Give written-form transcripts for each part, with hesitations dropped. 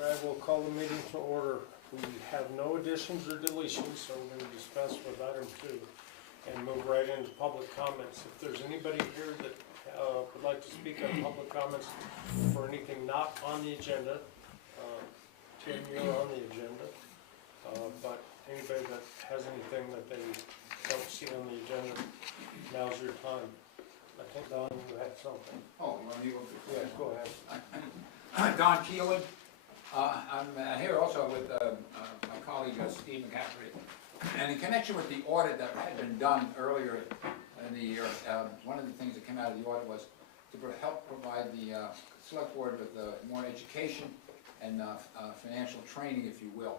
I will call the meeting to order. We have no additions or deletions, so we're going to dispense with item 2 and move right into public comments. If there's anybody here that would like to speak on public comments for anything not on the agenda, Tim, you're on the agenda, but anybody that has anything that they don't see on the agenda, now's your time. I think, Don, you had something. Oh, you want me to go? Yes, go ahead. I'm Don Keelan. I'm here also with my colleague Steve McCaffrey. And in connection with the audit that had been done earlier in the year, one of the things that came out of the audit was to help provide the select board with more education and financial training, if you will.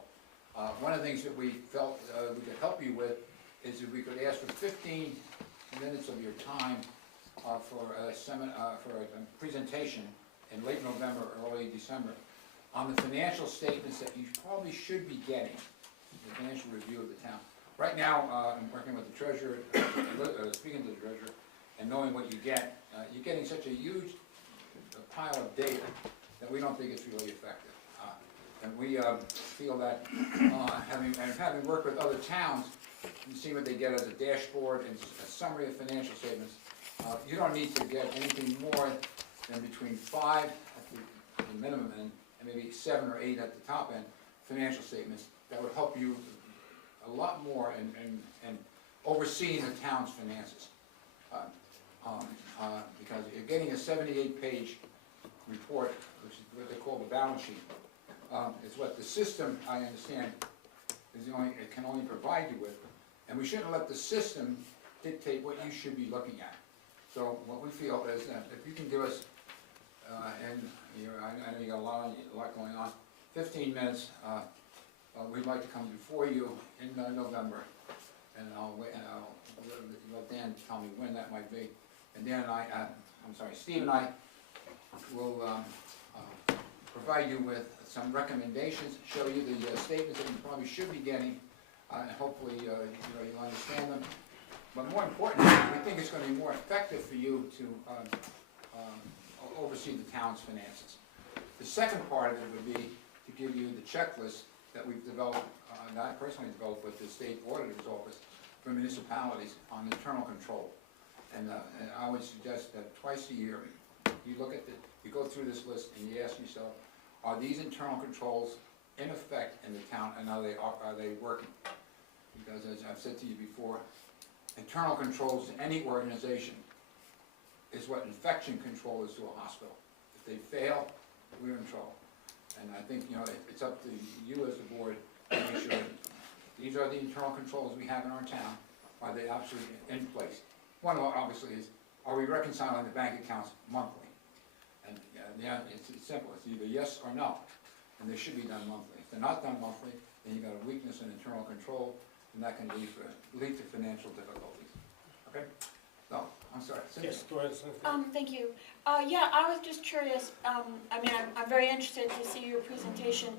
One of the things that we felt we could help you with is if we could ask for 15 minutes of your time for a presentation in late November, early December, on the financial statements that you probably should be getting, the financial review of the town. Right now, I'm working with the treasurer, speaking to the treasurer, and knowing what you get, you're getting such a huge pile of data that we don't think it's really effective. And we feel that, having worked with other towns, you see what they get as a dashboard and a summary of financial statements. You don't need to get anything more than between 5 at the minimum end and maybe 7 or 8 at the top end financial statements that would help you a lot more in overseeing the town's finances. Because you're getting a 78-page report, which is what they call the balance sheet. It's what the system, I understand, it can only provide you with, and we shouldn't let the system dictate what you should be looking at. So what we feel is that if you can give us, and I know you got a lot going on, 15 minutes, we'd like to come before you in November, and I'll let Dan tell me when that might be, and Dan and Steve and I will provide you with some recommendations, show you the statements that you probably should be getting, and hopefully you'll understand them. But more importantly, we think it's going to be more effective for you to oversee the town's finances. The second part of it would be to give you the checklist that we've developed, that I personally developed with the state auditor's office for municipalities on internal control. And I would suggest that twice a year, you look at you go through this list and you ask yourself, are these internal controls in effect in the town, and are they working? Because as I've said to you before, internal controls to any organization is what infection control is to a hospital. If they fail, we're in trouble. And I think it's up to you as the board to make sure these are the internal controls we have in our town. Are they absolutely in place? One of them obviously is, are we reconciling the bank accounts monthly? And yeah, it's simple. It's either yes or no, and they should be done monthly. If they're not done monthly, then you've got a weakness in internal control, and that can lead to financial difficulties. Okay? So, I'm sorry. Yes, go ahead, Cynthia. Thank you. Yeah, I was just curious. I mean, I'm very interested to see your presentation.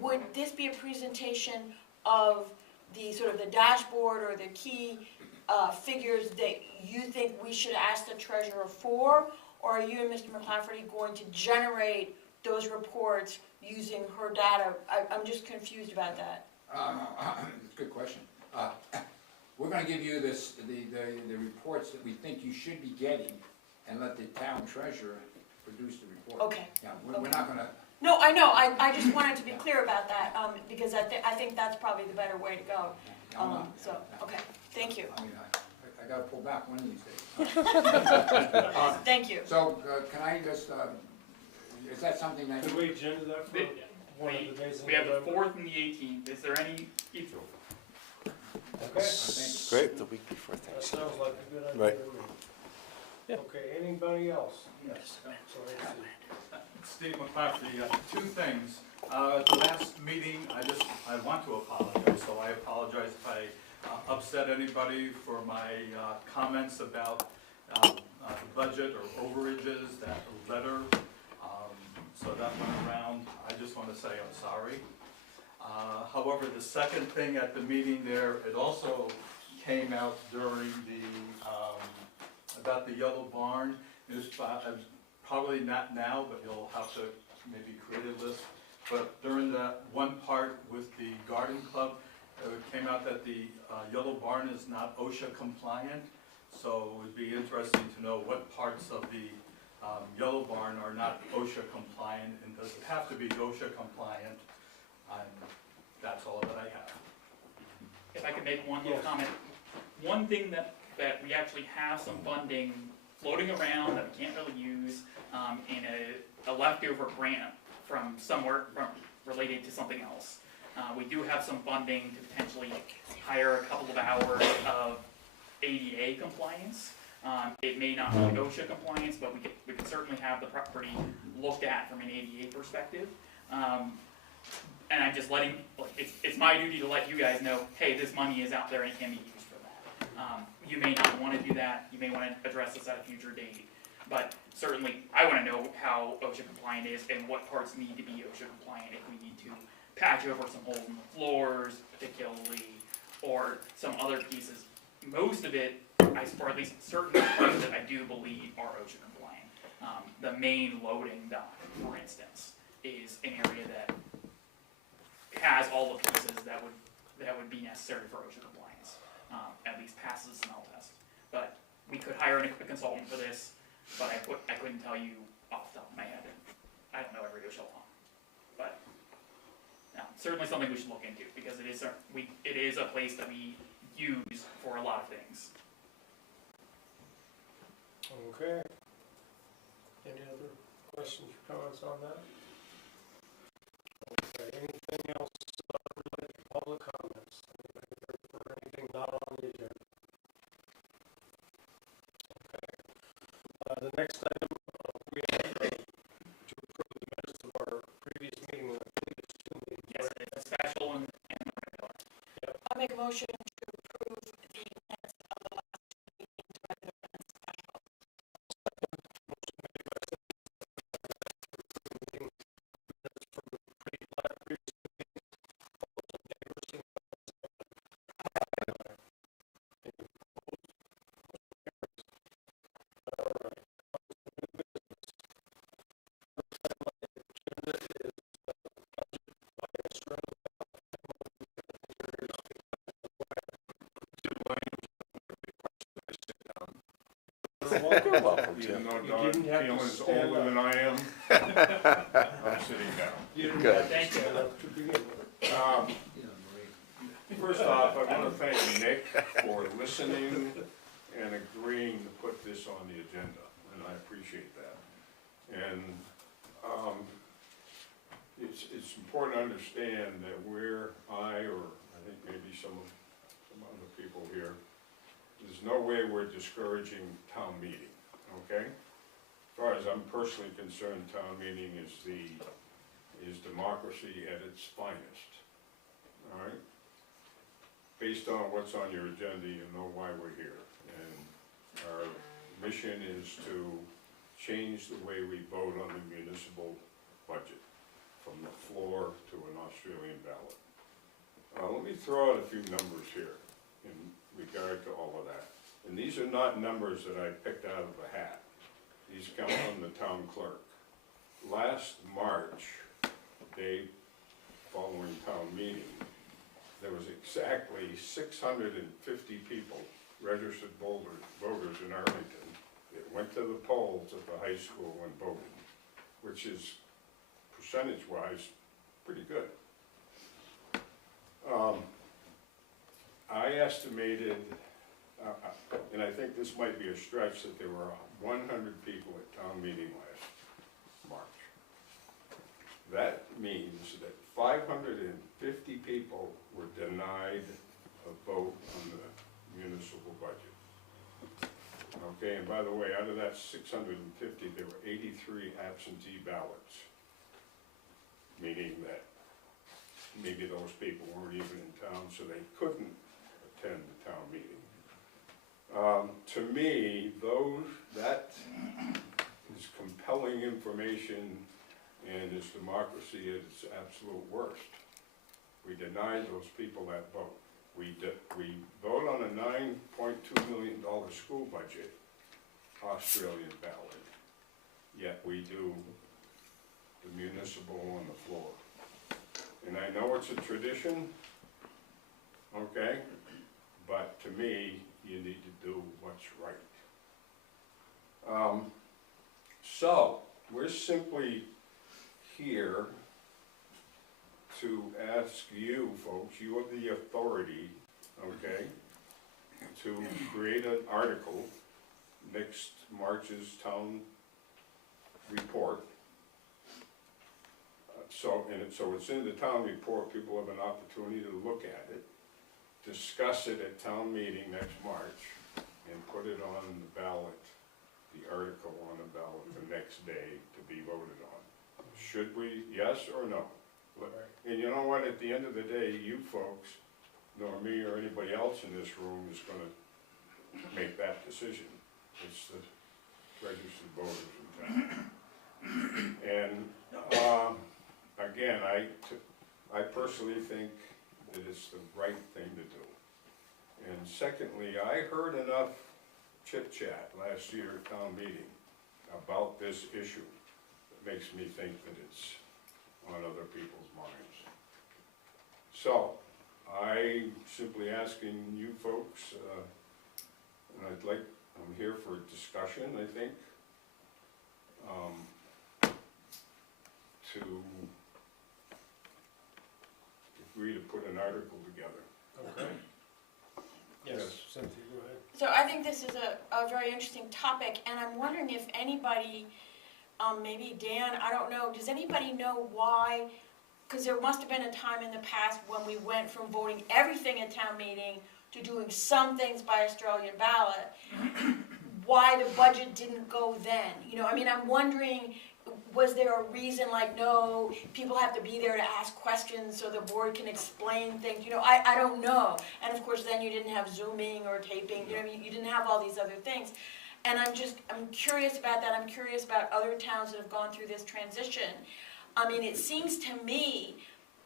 Would this be a presentation of the sort of the dashboard or the key figures that you think we should ask the treasurer for, or are you and Mr. McClafferty going to generate those reports using her data? I'm just confused about that. It's a good question. We're going to give you the reports that we think you should be getting, and let the town treasurer produce the report. Okay. Yeah, we're not going to. No, I know. I just wanted to be clear about that because I think that's probably the better way to go. Okay. Thank you. I mean, I got to pull back one of these days. Thank you. So can I just? Is that something that? Could we agenda that for one of the days in We have the November? 4th and the 18th. Is there any? Okay. Great, the week before That Thanksgiving. sounds like a good idea Right. to me. Okay, anybody else? Yes. So Steve McClafferty, 2 things. At the last meeting, I want to apologize, so I apologize if I upset anybody for my comments about the budget or overages, that letter. So that went around. I just want to say I'm sorry. However, the second thing at the meeting there, it also came out during about the yellow barn. It was probably not now, but you'll have to maybe create a list but during that one part with the garden club, it came out that the yellow barn is not OSHA compliant. So it would be interesting to know what parts of the yellow barn are not OSHA compliant, and does it have to be OSHA compliant? That's all that I have. If I could make one little Yes. comment. One thing that we actually have some funding floating around that we can't really use in a leftover grant from somewhere related to something else. We do have some funding to potentially hire a couple of hours of ADA compliance. It may not be OSHA compliance, but we could certainly have the property looked at from an ADA perspective. And I'm just letting, it's my duty to let you guys know, hey, this money is out there and it can be used for that. You may not want to do that, you may want to address this at a future date, but certainly I want to know how OSHA compliant is and what parts need to be OSHA compliant if we need to patch over some holes in the floors particularly, or some other pieces. Most of it, or at least certain parts of it, I do believe are OSHA compliant. The main loading dock, for instance, is an area that has all the pieces that would be necessary for OSHA compliance, at least passes the smell test. But we could hire a consultant for this, but I couldn't tell you off the top of my head. I don't know every OSHA law, but certainly something we should look into, because it is a place that we use for a lot of things. Okay. Any other questions or comments on that? Okay, anything else related to public comments? Or anything not on the agenda? Okay. The next item, we have to approve the minutes of our previous meeting, I believe it's 2 meetings. Yes, it's a special and regular. I'll make a motion to approve the minutes of the last meeting, regular and special. You're welcome. Even though You Don didn't have to Keelan's stand older up. than I am, I'm sitting down. You didn't Good. have to stand up to begin with. First off, I want to thank Nick for listening and agreeing to put this on the agenda, and I appreciate that. And it's important to understand that I think maybe some other people here, there's no way we're discouraging town meeting, okay? As far as I'm personally concerned, town meeting is democracy at its finest, all right? Based on what's on your agenda, you know why we're here. And our mission is to change the way we vote on the municipal budget from the floor to an Australian ballot. Let me throw out a few numbers here in regard to all of that. And these are not numbers that I picked out of a hat. These come from the town clerk. Last March, the day following town meeting, there was exactly 650 people, registered voters in Arlington, that went to the polls at the high school and voted, which is percentage-wise pretty good. I estimated, and I think this might be a stretch, that there were 100 people at town meeting last March. That means that 550 people were denied a vote on the municipal budget. Okay, and by the way, out of that 650, there were 83 absentee ballots, meaning that maybe those people weren't even in town, so they couldn't attend the town meeting. To me, that is compelling information and is democracy at its absolute worst. We deny those people that vote. We vote on a $9.2 million school budget, Australian ballot, yet we do the municipal on the floor. And I know it's a tradition, okay, but to me, you need to do what's right. So, we're simply here to ask you folks, you have the authority, okay, to create an article, next March's town report. So it's in the town report, people have an opportunity to look at it, discuss it at town meeting next March, and put it on the ballot, the article on the ballot the next day to be voted on. Should we, yes or no? And you know what, at the end of the day, you folks, nor me or anybody else in this room is gonna make that decision. It's the registered voters in town. And, again, I personally think that it's the right thing to do. And secondly, I heard enough chit-chat last year at town meeting about this issue that makes me think that it's on other people's minds. So, I'm simply asking you folks, and I'm here for discussion, I think, to agree to put an article together. Okay. Yes, Cynthia, go ahead. So I think this is a very interesting topic, and I'm wondering if anybody, maybe Dan, I don't know, does anybody know why? Because there must have been a time in the past when we went from voting everything at town meeting to doing some things by Australian ballot. Why the budget didn't go then? You know, I mean, I'm wondering, was there a reason like, no, people have to be there to ask questions so the board can explain things? You know, I don't know. And of course, then you didn't have Zooming or taping, you know, you didn't have all these other things. And I'm curious about that. I'm curious about other towns that have gone through this transition. I mean, it seems to me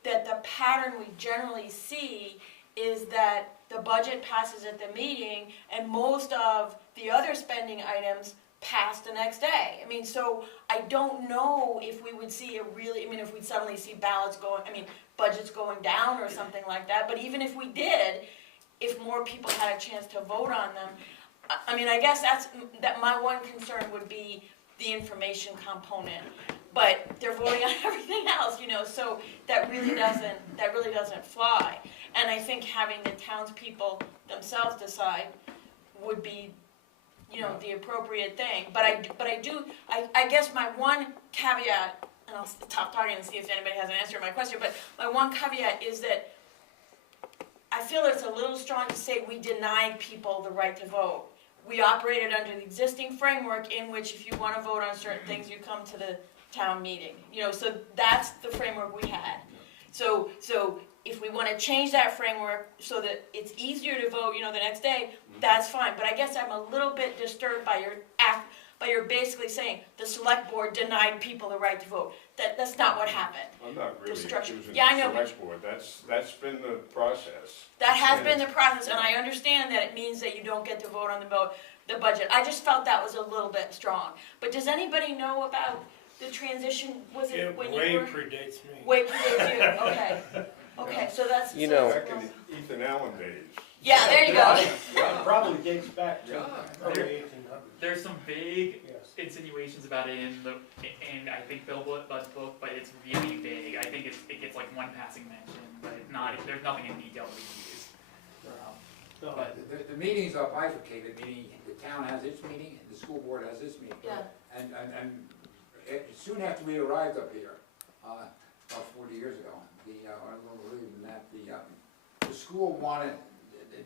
that the pattern we generally see is that the budget passes at the meeting and most of the other spending items pass the next day. I mean, so I don't know if we would see if we'd suddenly see ballots going, budgets going down or something like that, but even if we did, if more people had a chance to vote on them, I guess that my one concern would be the information component. But they're voting on everything else, you know, so that really doesn't fly. And I think having the townspeople themselves decide would be, you know, the appropriate thing. But I guess my one caveat, and I'll stop talking and see if anybody has an answer to my question, but my one caveat is that I feel it's a little strong to say we denied people the right to vote. We operated under the existing framework in which if you want to vote on certain things, you come to the town meeting, you know, so that's the framework we had. So if we want to change that framework so that it's easier to vote, you know, the next day, that's fine. But I guess I'm a little bit disturbed by your basically saying the select board denied people the right to vote. That's not what happened. I'm not really accusing the select board, that's been the process. That has been the process, and I understand that it means that you don't get to vote on the budget. I just felt that was a little bit strong. But does anybody know about the transition? Was it when you were? Way predates me. Way predates you, okay. Okay, so that's. You know. Back in the Ethan Allen days. Yeah, there you go. It probably dates back to Yeah. early 1800s. There's some vague Yes. insinuations about it in I think Bill Budd's book, but it's really vague. I think it gets like one passing mention, but it's not. There's nothing in detail we can use. No, But The meetings are bifurcated, meaning the town has its meeting and the school board has its meeting. Yeah. And soon after we arrived up here, about 40 years ago, or a little earlier than that, the school wanted,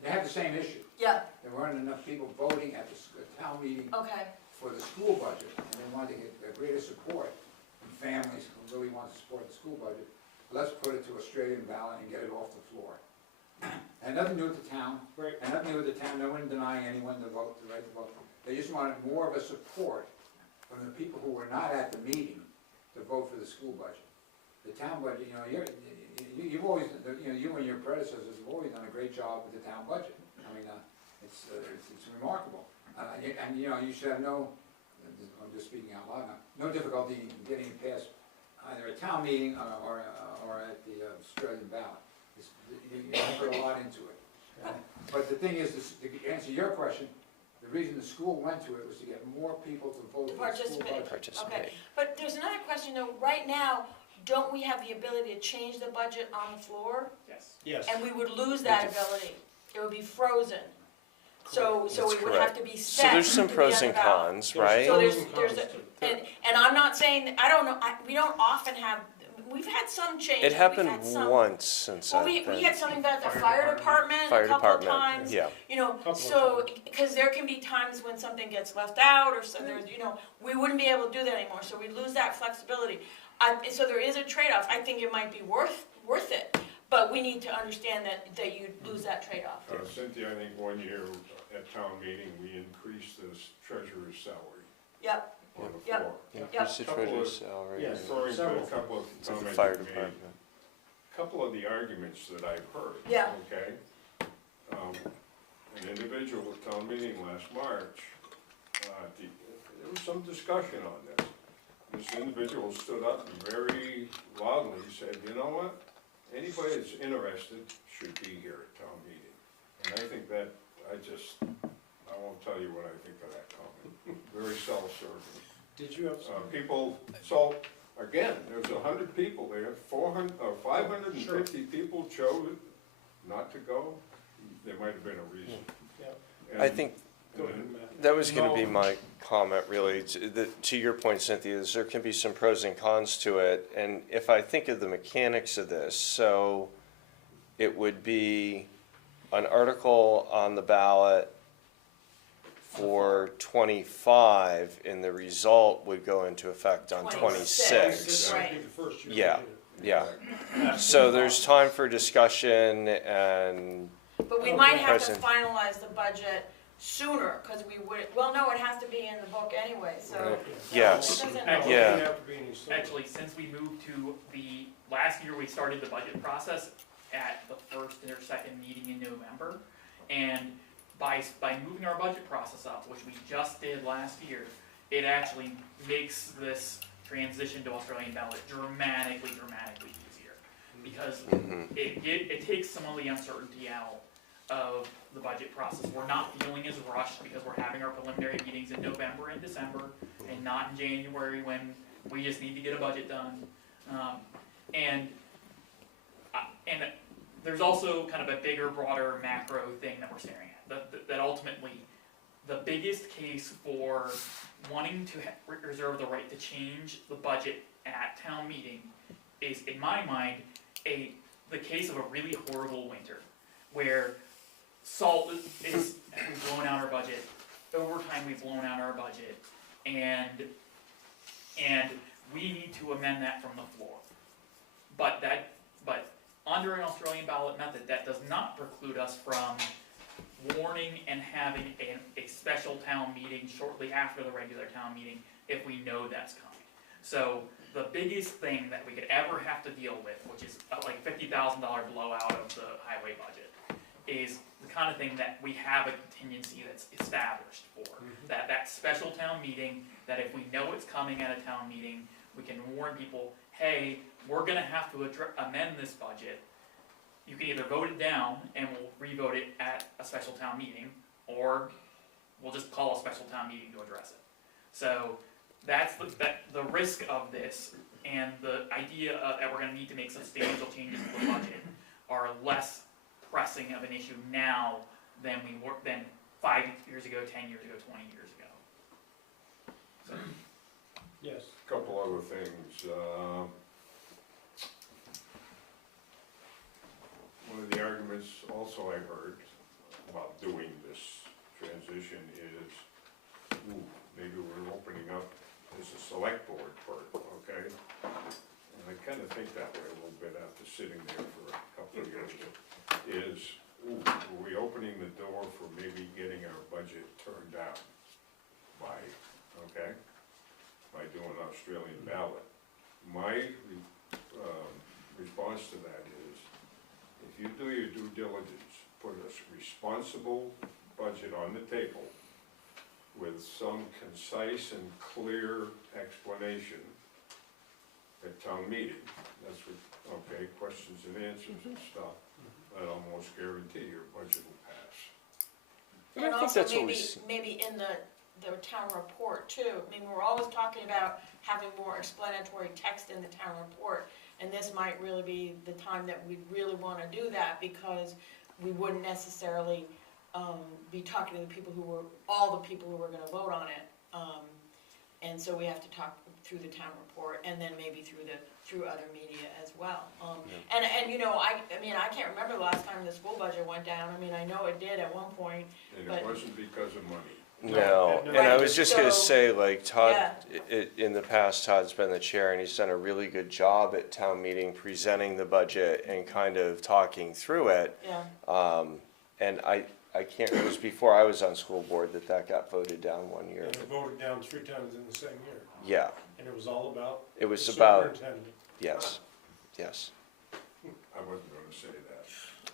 they had the same issue. Yeah, There weren't enough people voting at the town meeting okay, for the school budget, and they wanted to get greater support from families who really want to support the school budget. Let's put it to Australian ballot and get it off the floor. Had nothing to do with the town, Right. and nothing to do with the town, no one denying anyone the right to vote. They just wanted more of a support from the people who were not at the meeting to vote for the school budget. The town budget, you know, you've always, you know, you and your predecessors have always done a great job with the town budget. I mean, it's remarkable. And, you know, you should have I'm just speaking out loud now, no difficulty in getting it past either a town meeting or a at the Australian ballot. You put a lot into it. But the thing is, to answer your question, the reason the school went to it was to get more people to vote for the school budget. Okay, but there's another question though, right now, don't we have the ability to change the budget on the floor? Yes. Yes. And we would lose that ability, it would be frozen. So That's it would have to be So set there's some to be pros on the and ballot. cons, right? So There's there's- pros and there's cons a- to it. And I'm not saying, I don't know, we don't often have, we've had some changes, It we've happened had some. once since Well, I've we been. had something about the Fire fire department a Fire couple of department, times. yeah. You know, Couple of so, times. because there can be times when something gets left out, or so there's, you know, we wouldn't be able to do that anymore, so we lose that flexibility. So there is a trade-off, I think it might be worth it, but we need to understand that you lose that trade-off. Cynthia, I think one year at town meeting, we increased this treasurer's salary Yep, on the Yep. floor. Increase the Couple of- treasurer's salary. Yes. Referring to Several. a couple of To the comments fire you made, department. couple of the arguments that I've heard. Yeah. Okay? An individual at town meeting last March, there was some discussion on this. This individual stood up and very loudly said, you know what? Anybody that's interested should be here at town meeting. And I think that, I won't tell you what I think of that comment. Very self-serving. Did you have some? People, so, again, there's 100 people there, 550 people chose not to go. There might have been a reason. Yeah. I think Go ahead, Matt. that was gonna be No. my comment, really. To your point, Cynthia, is there can be some pros and cons to it. And if I think of the mechanics of this, so it would be an article on the ballot for 25, and the result would go into effect on 26. This would be Right. the first year. Yeah. we did it. Yeah, so there's time for discussion and, but we Oh, might have to Present. finalize the budget sooner, cause we would, well, no, it has to be in the book anyway, so. Right. no, Yes. it doesn't- No, it Yeah. didn't have to be any sooner. Actually, since we moved to the, last year we started the budget process at the first or second meeting in November. And by moving our budget process up, which we just did last year, it actually makes this transition to Australian ballot dramatically easier. Because it takes some of the uncertainty out of the budget process. We're not feeling as rushed because we're having our preliminary meetings in November and December and not in January when we just need to get a budget done. And there's also kind of a bigger, broader macro thing that we're staring at. That ultimately, the biggest case for wanting to reserve the right to change the budget at town meeting is, in my mind, the case of a really horrible winter, where salt is we've blown out our budget, overtime we've blown out our budget, and we need to amend that from the floor. But under an Australian ballot method, that does not preclude us from warning and having a special town meeting shortly after the regular town meeting if we know that's coming. So the biggest thing that we could ever have to deal with, which is like $50,000 blowout of the highway budget, is the kind of thing that we have a contingency that's established for. That special town meeting, that if we know it's coming at a town meeting, we can warn people, hey, we're gonna have to amend this budget. You can either vote it down and we'll re-vote it at a special town meeting, or we'll just call a special town meeting to address it. So that's the risk of this, and the idea that we're gonna need to make substantial changes to the budget are less pressing of an issue now than 5 years ago, 10 years ago, 20 years ago. So, Yes. Couple other things. One of the arguments also I heard about doing this transition is, maybe we're opening up as a select board part, okay? And I kind of think that way a little bit after sitting there for a couple of years. Are we opening the door for maybe getting our budget turned down by doing an Australian ballot? My response to that is, if you do your due diligence, put a responsible budget on the table with some concise and clear explanation at town meeting. That's what okay, questions and answers and stuff, I'd almost guarantee your budget will pass. And And I think also that's what we maybe, s- maybe in the town report too. I mean, we're always talking about having more explanatory text in the town report. And this might really be the time that we really wanna do that, because we wouldn't necessarily, be talking to the people who were, all the people who were gonna vote on it. And so we have to talk through the town report, and then maybe through other media as well. And you know, I mean, I can't remember the last time the school budget went down. I mean, I know it did at one point. And But- it wasn't because of money. No, No. and I was just gonna So- say, like, Todd, Yeah. in the past, Todd's been the chair, and he's done a really good job at town meeting, presenting the budget and kind of talking through it. Yeah, And I can't, it was before I was on school board that got voted down one year. And it voted down 3 times in the same year, Yeah, and it was all about it was the about, superintendent. yes, yes. I wasn't gonna say that.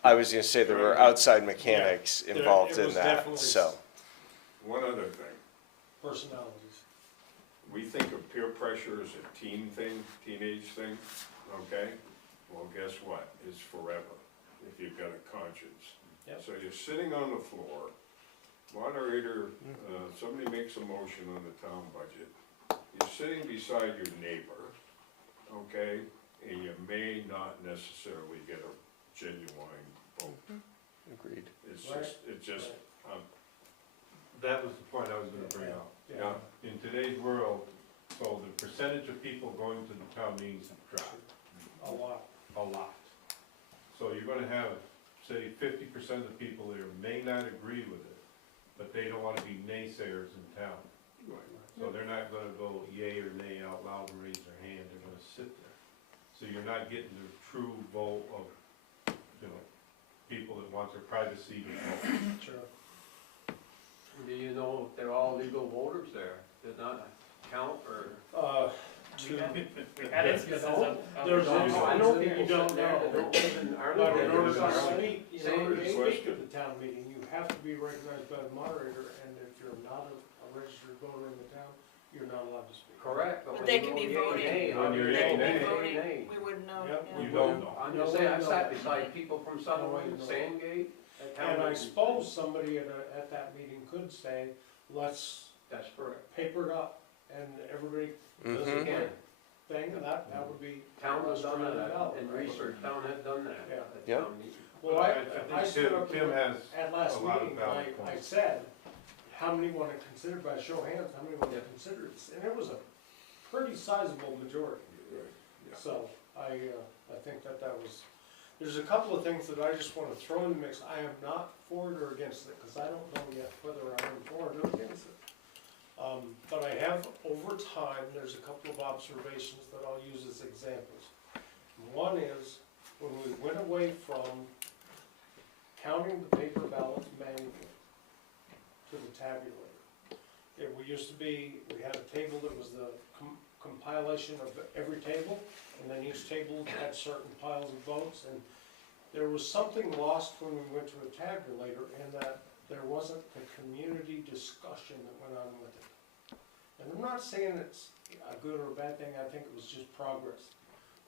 I was gonna say there were outside mechanics There- involved it in was that, definitely so. One other thing, Personalities. we think of peer pressure as a teen thing, teenage thing, okay? Well, guess what? It's forever, if you've got a conscience. Yep. So you're sitting on the floor, moderator, somebody makes a motion on the town budget. You're sitting beside your neighbor, okay? And you may not necessarily get a genuine vote. Agreed. It's just, That was the point I was gonna bring up. yeah, In today's world, so the percentage of people going to the town meetings have dropped A lot. a lot. So you're gonna have, say, 50% of the people there may not agree with it, but they don't wanna be naysayers in town. So they're not gonna go yay or nay out loud and raise their hand, they're gonna sit there. So you're not getting the true vote of, people that want their privacy to vote. Sure. Do you know if they're all legal voters there? Did not count or? To, We had instances of. There's No, also- I know you people don't sitting there that know. don't live in but in Arlington. order to Arlington. speak, in Same order to speak question. at the town meeting, you have to be recognized by the moderator, and if you're not a registered voter in the town, you're not allowed to speak. Correct. But when they you could go be yay or voting. nay, When you're they yay, could be nay. voting, Nay. we wouldn't know. Yep. Yeah. You don't know. I'm No just way saying, I've to sat know. beside people from No way Sutherland, to know. Sandgate. at town And I meetings. suppose somebody at that meeting could say, let's That's correct. paper it up, and everybody does Mhm. their thing, and that would be. Town has done Australian that, dollar, in right? research, town has done that. Yeah. at Yep. town meetings. Well, I I stood think up Tim has at last a lot of meeting, valid I points. said, how many want to consider, by show of hands, how many want to Yeah. consider it? And it was a pretty sizable majority. yeah. So I think that was, there's a couple of things that I just want to throw in the mix. I am not for it or against it, because I don't know yet whether I am for it or against it. But I have, over time, there's a couple of observations that I'll use as examples. One is, when we went away from counting the paper ballots manually to the tabulator. We used to be, we had a table that was the compilation of every table, and then each table had certain piles of votes, and there was something lost when we went to a tabulator, in that there wasn't the community discussion that went on with it. And I'm not saying it's a good or a bad thing, I think it was just progress,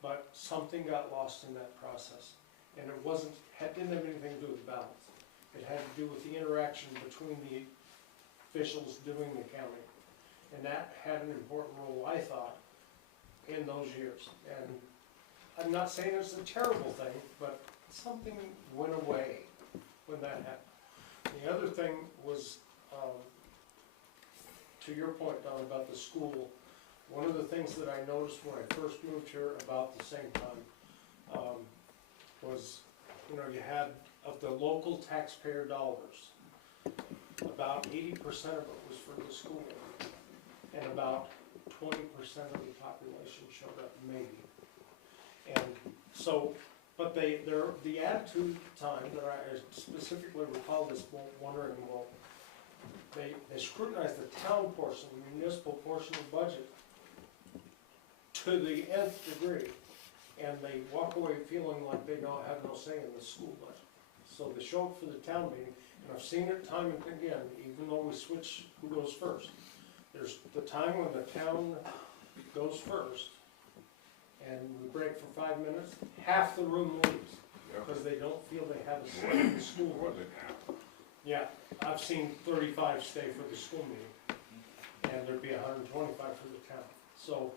but something got lost in that process. And it didn't have anything to do with ballots. It had to do with the interaction between the officials doing the counting. And that had an important role, I thought, in those years. And I'm not saying it's a terrible thing, but something went away when that happened. The other thing was, to your point, Don, about the school, one of the things that I noticed when I first moved here about the same time, was, you had, of the local taxpayer dollars, about 80% of it was for the school, and about 20% of the population showed up, maybe. And so, but the attitude at the time, that I specifically recall this, wondering, well, they scrutinized the town portion, the municipal portion of the budget to the nth degree, and they walk away feeling like they don't have no say in the school budget. So they show up for the town meeting, and I've seen it time and again, even though we switch who goes first. There's the time when the town goes first, and we break for for 5 minutes, half the room leaves, because they don't feel they have a say in the school More room. than half. Yeah, I've seen 35 stay for the school meeting, and there'd be 125 for the town. So,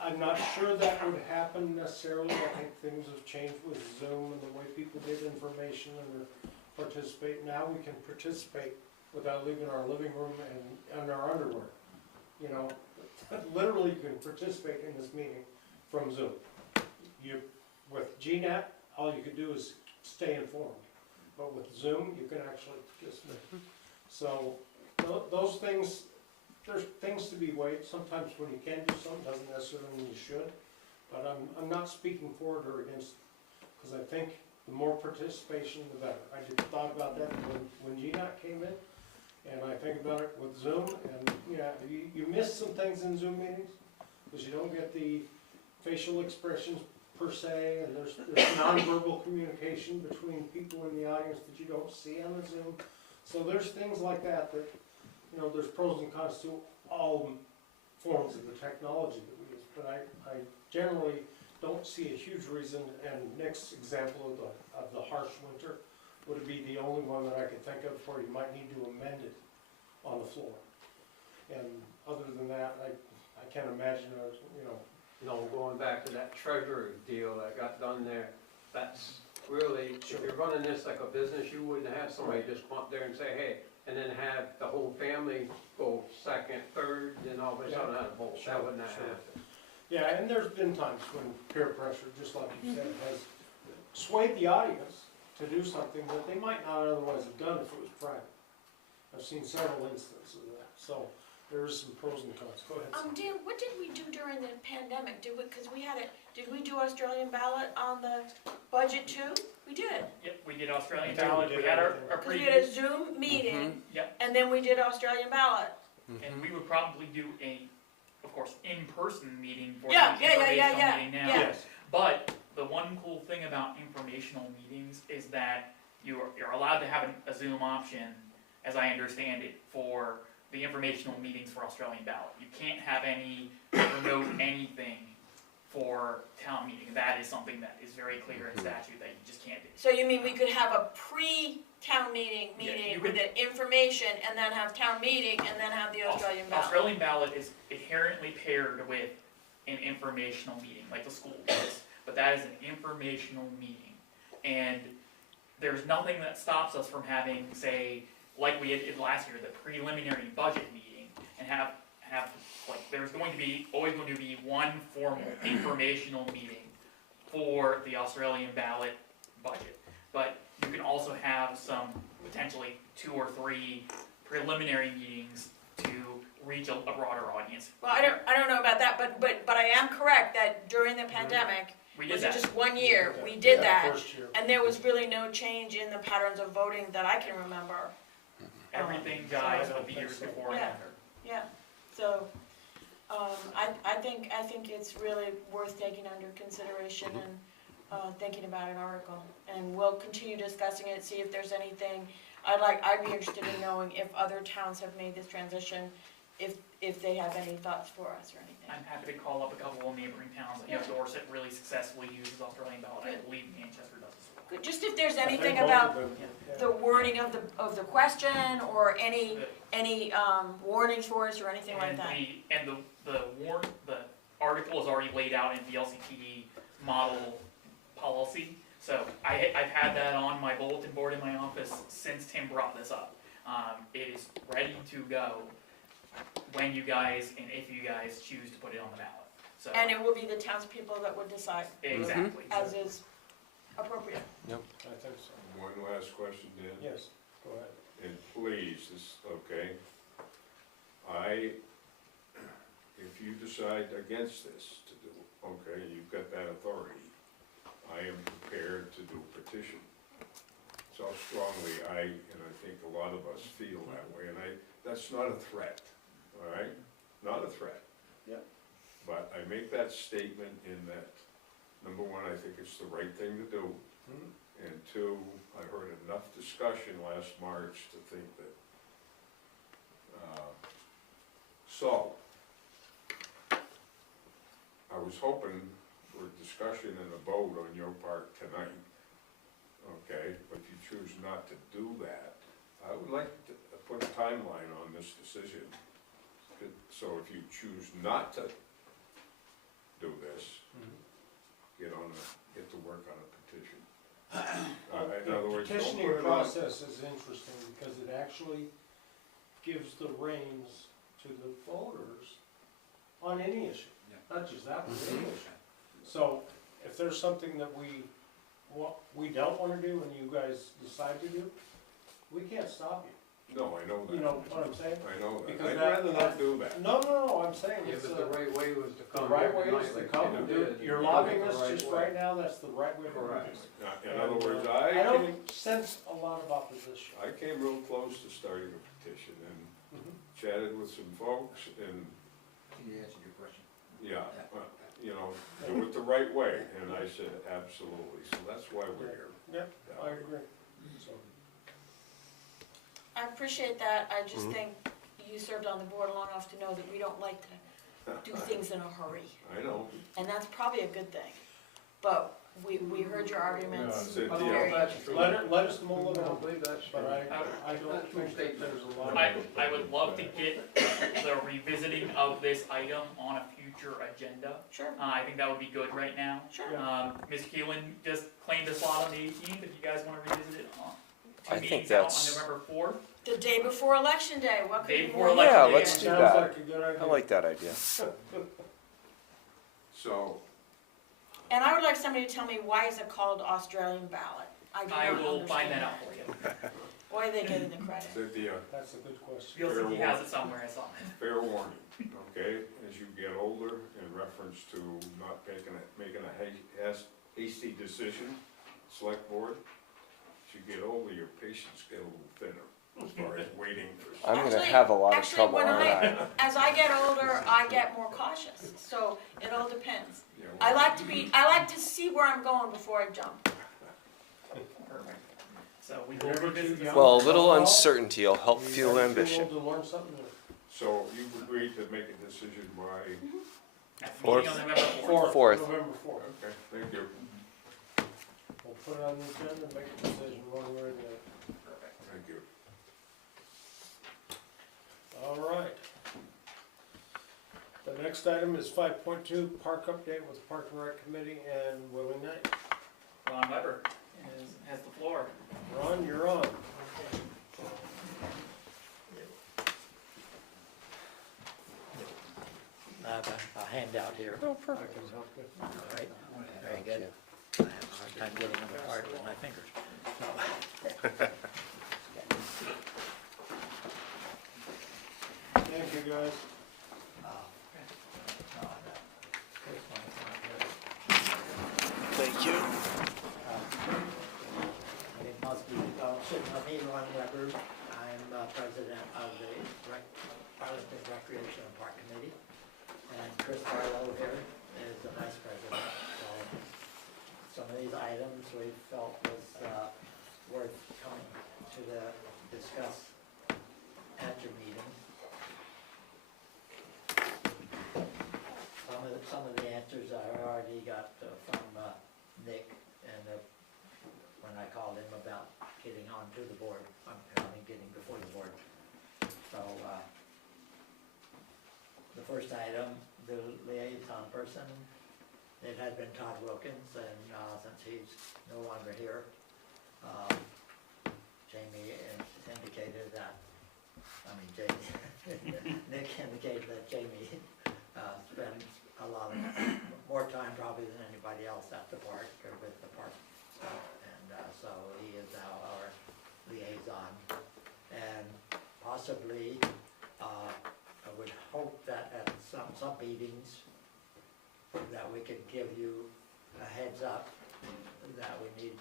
I'm not sure that would happen necessarily. I think things have changed with Zoom and the way people get information and participate. Now we can participate without leaving our living room and in our underwear. You know, literally you can participate in this meeting from Zoom. With GNAT, all you could do is stay informed. But with Zoom, you can actually participate. So, those things, there's things to be weighed. Sometimes when you can do something, doesn't necessarily mean you should. But I'm not speaking for it or against, because I think the more participation, the better. I just thought about that when GNAT came in, and I think about it with Zoom, and yeah, you miss some things in Zoom meetings, because you don't get the facial expressions per se, and there's nonverbal communication between people in the audience that you don't see on the Zoom. So there's things like that, you know, there's pros and cons to all forms of the technology that we use. But I generally don't see a huge reason, and Nick's example of the harsh winter would be the only one that I could think of where you might need to amend it on the floor. And other than that, I can't imagine, you know. No, going back to that treasurer deal that got done there, that's really, if you're running this like a business, you wouldn't have somebody just come up there and say, hey, and then have the whole family go second, third, and all of a sudden have a vote. That wouldn't have happened. Yeah, and there's been times when peer pressure, just like you said, has swayed the audience to do something that they might not otherwise have done if it was private. I've seen several instances of that, so there's some pros and cons. Go ahead. Dan, what did we do during the pandemic? Did we do Australian ballot on the budget too? We did. Yep, we did Australian I think we ballot, we did had our everything. Because we had a previous, Zoom meeting, Yep. and then we did Australian ballot. and we would probably do of course, in-person meeting for the Yeah, informational yeah. meeting now. Yeah. Yes. But the one cool thing about informational meetings is that you're allowed to have a Zoom option, as I understand it, for the informational meetings for Australian ballot. You can't have any remote anything for town meeting. That is something that is very clear in statute that you just can't do. So you mean we could have a pre-town meeting you with could- the information, and then have town meeting, and then have the Australian ballot? Australian ballot is inherently paired with an informational meeting, like the school is, but that is an informational meeting. And there's nothing that stops us from having, say, like we did last year, the preliminary budget meeting, and have like, there's always going to be one formal informational meeting for the Australian ballot budget. But you can also have some, potentially 2 or 3 preliminary meetings to reach a broader audience. Well, I don't know about that, but I am correct that during the pandemic, We was did it that. just 1 year, we did that, First year. and there was really no change in the patterns of voting that I can remember. Everything dies with the years before and Yeah. after. Yeah, so, I think it's really worth taking under consideration and, thinking about an article. And we'll continue discussing it, see if there's anything, I'd be interested in knowing if other towns have made this transition, if they have any thoughts for us or anything. I'm happy to call up a couple of neighboring towns. You know, Dorset really successfully uses Australian ballot. I Good. believe Manchester does as well. Good, just if there's I think anything both about of them, yeah. the wording of the question, or any warnings for us or anything like that. The article is already laid out in the LCTE model policy. So I've had that on my bulletin board in my office since Tim brought this up. It is ready to go when you guys, and if you guys choose to put it on the ballot. So, And it will be the townspeople that would decide, exactly. as is appropriate. I think so. One last question, Dan. Yes, go ahead. And please, okay, if you decide against this to do, okay, you've got that authority, I am prepared to do a petition. So strongly, and I think a lot of us feel that way, and that's not a threat, all right? Not a threat. Yeah. But I make that statement in that, number one, I think it's the right thing to do. And 2, I heard enough discussion last March to think that, so, I was hoping for a discussion vote on your part tonight, okay, but you choose not to do that, I would like to put a timeline on this decision. So if you choose not to do this, get to work on a petition. In other The words, don't petitioning put it on. process is interesting because it actually gives the reins to the voters on any issue, Yeah. not just that one, any issue. So if there's something that we don't wanna do and you guys decide to do, we can't stop you. No, I know that. You know what I'm saying? I know that. Because I'd that- rather not do that. No, I'm saying Yeah, it's but the the right way was to come right here way tonight is to like come you and do did, it. You're and lobbying do it us the just way. right now, that's the right way to do Correct. this. In other words, I I don't sense a lot of opposition. came real close to starting a petition and chatted with some folks and, He answered your question. yeah, do it the right way. And I said, absolutely. So that's why we're here. Yep, I agree. So, I appreciate that, I just think you served on the board long enough to know that we don't like to do things in a hurry, I know. and that's probably a good thing. But we heard your arguments, Yeah, I don't know very if that's interesting. true. let us mull it I don't out, believe that's true. but I don't think that there's a lot of. I would love to get the revisiting of this item on a future agenda. Sure, I think that would be good right now. sure. Ms. Keelan just claimed a slot on the 18th, if you guys wanna revisit it on. I Two think meetings out that's- on November 4th. The day before election day, what could Day be before more? election Yeah, day. let's do Sounds that. like a good idea. I like that idea. So, And I would like somebody to tell me, why is it called Australian ballot? I do I not will find understand that out for you. Why are they getting the credit? Cynthia, That's a good question. You'll see he has it somewhere, I saw it. fair warning, okay? As you get older, in reference to not making a hasty decision, select board, as you get older, your patience get a little thinner as far as waiting for. I'm gonna Actually- have a lot of Actually, trouble, when aren't I? as I get older, I get more cautious, so it all depends. Yeah, I well, like to see where I'm going before I jump. Perfect. So we will Never revisit too this. young. Well, a little Well, uncertainty will help You fuel guys too ambition. old to learn something new. So you've agreed to make a decision by, At the meeting on November 4th. Fourth. November fourth. okay, thank you. We'll put it on the agenda and make a decision one way or the other. Perfect. Thank you. All right. The next item is 5.2, park update with Park and Rec Committee and Willie Knight. Ron Weber has the floor. Ron, you're on. I have a handout here. Oh, I perfect. can help you. All right, very Thank good. you. I have a hard time getting them apart with my fingers. Thank you, guys. This one is not good. Thank you. It must be, sitting on me, Ron Weber. I'm president of the Arlington Recreation and Park Committee. And Chris Barlow here is the vice president. So some of these items we felt was worth coming to discuss at your meeting. Some of the answers I already got from Nick, and when I called him about getting onto the board, getting before the board. So, the first item, the liaison person, it had been Todd Wilkins, and since he's no longer here, Jamie indicated that, Nick indicated that Jamie spends a lot of, more time probably than anybody else at the park or with the park stuff, and so he is now our liaison. And possibly, I would hope that at some meetings, that we could give you a heads up that we need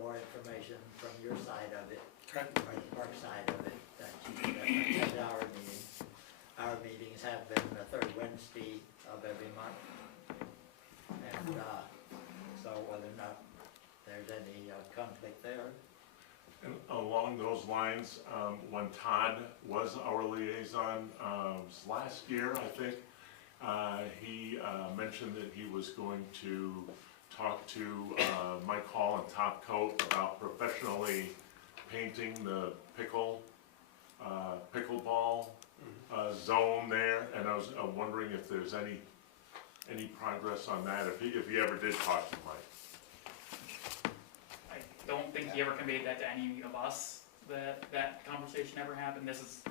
more information from your side of it, or the park side of it, that you can attend our meeting. Our meetings have been the third Wednesday of every month. And so whether or not there's any conflict there. And along those lines, when Todd was our liaison, it was last year, I think, he mentioned that he was going to talked to Mike Hall and Top Coat about professionally painting the pickleball zone there, and I was wondering if there's any progress on that, if he ever did talk to Mike. I don't think he ever conveyed that to any of us, that conversation ever happened. This is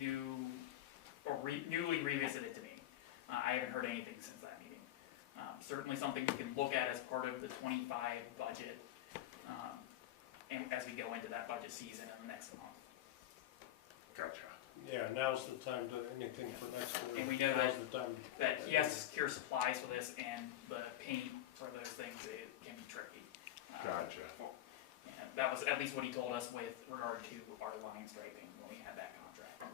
newly revisited to me. I haven't heard anything since that meeting. Certainly something we can look at as part of the 25 budget, and as we go into that budget season in the next month. Gotcha. Yeah, now's the time to, anything for next year. And we know Now's the time. That he has to secure supplies for this, and the paint for those things, it can be tricky. Gotcha. And that was at least what he told us with regard to our line striping when we had that contract.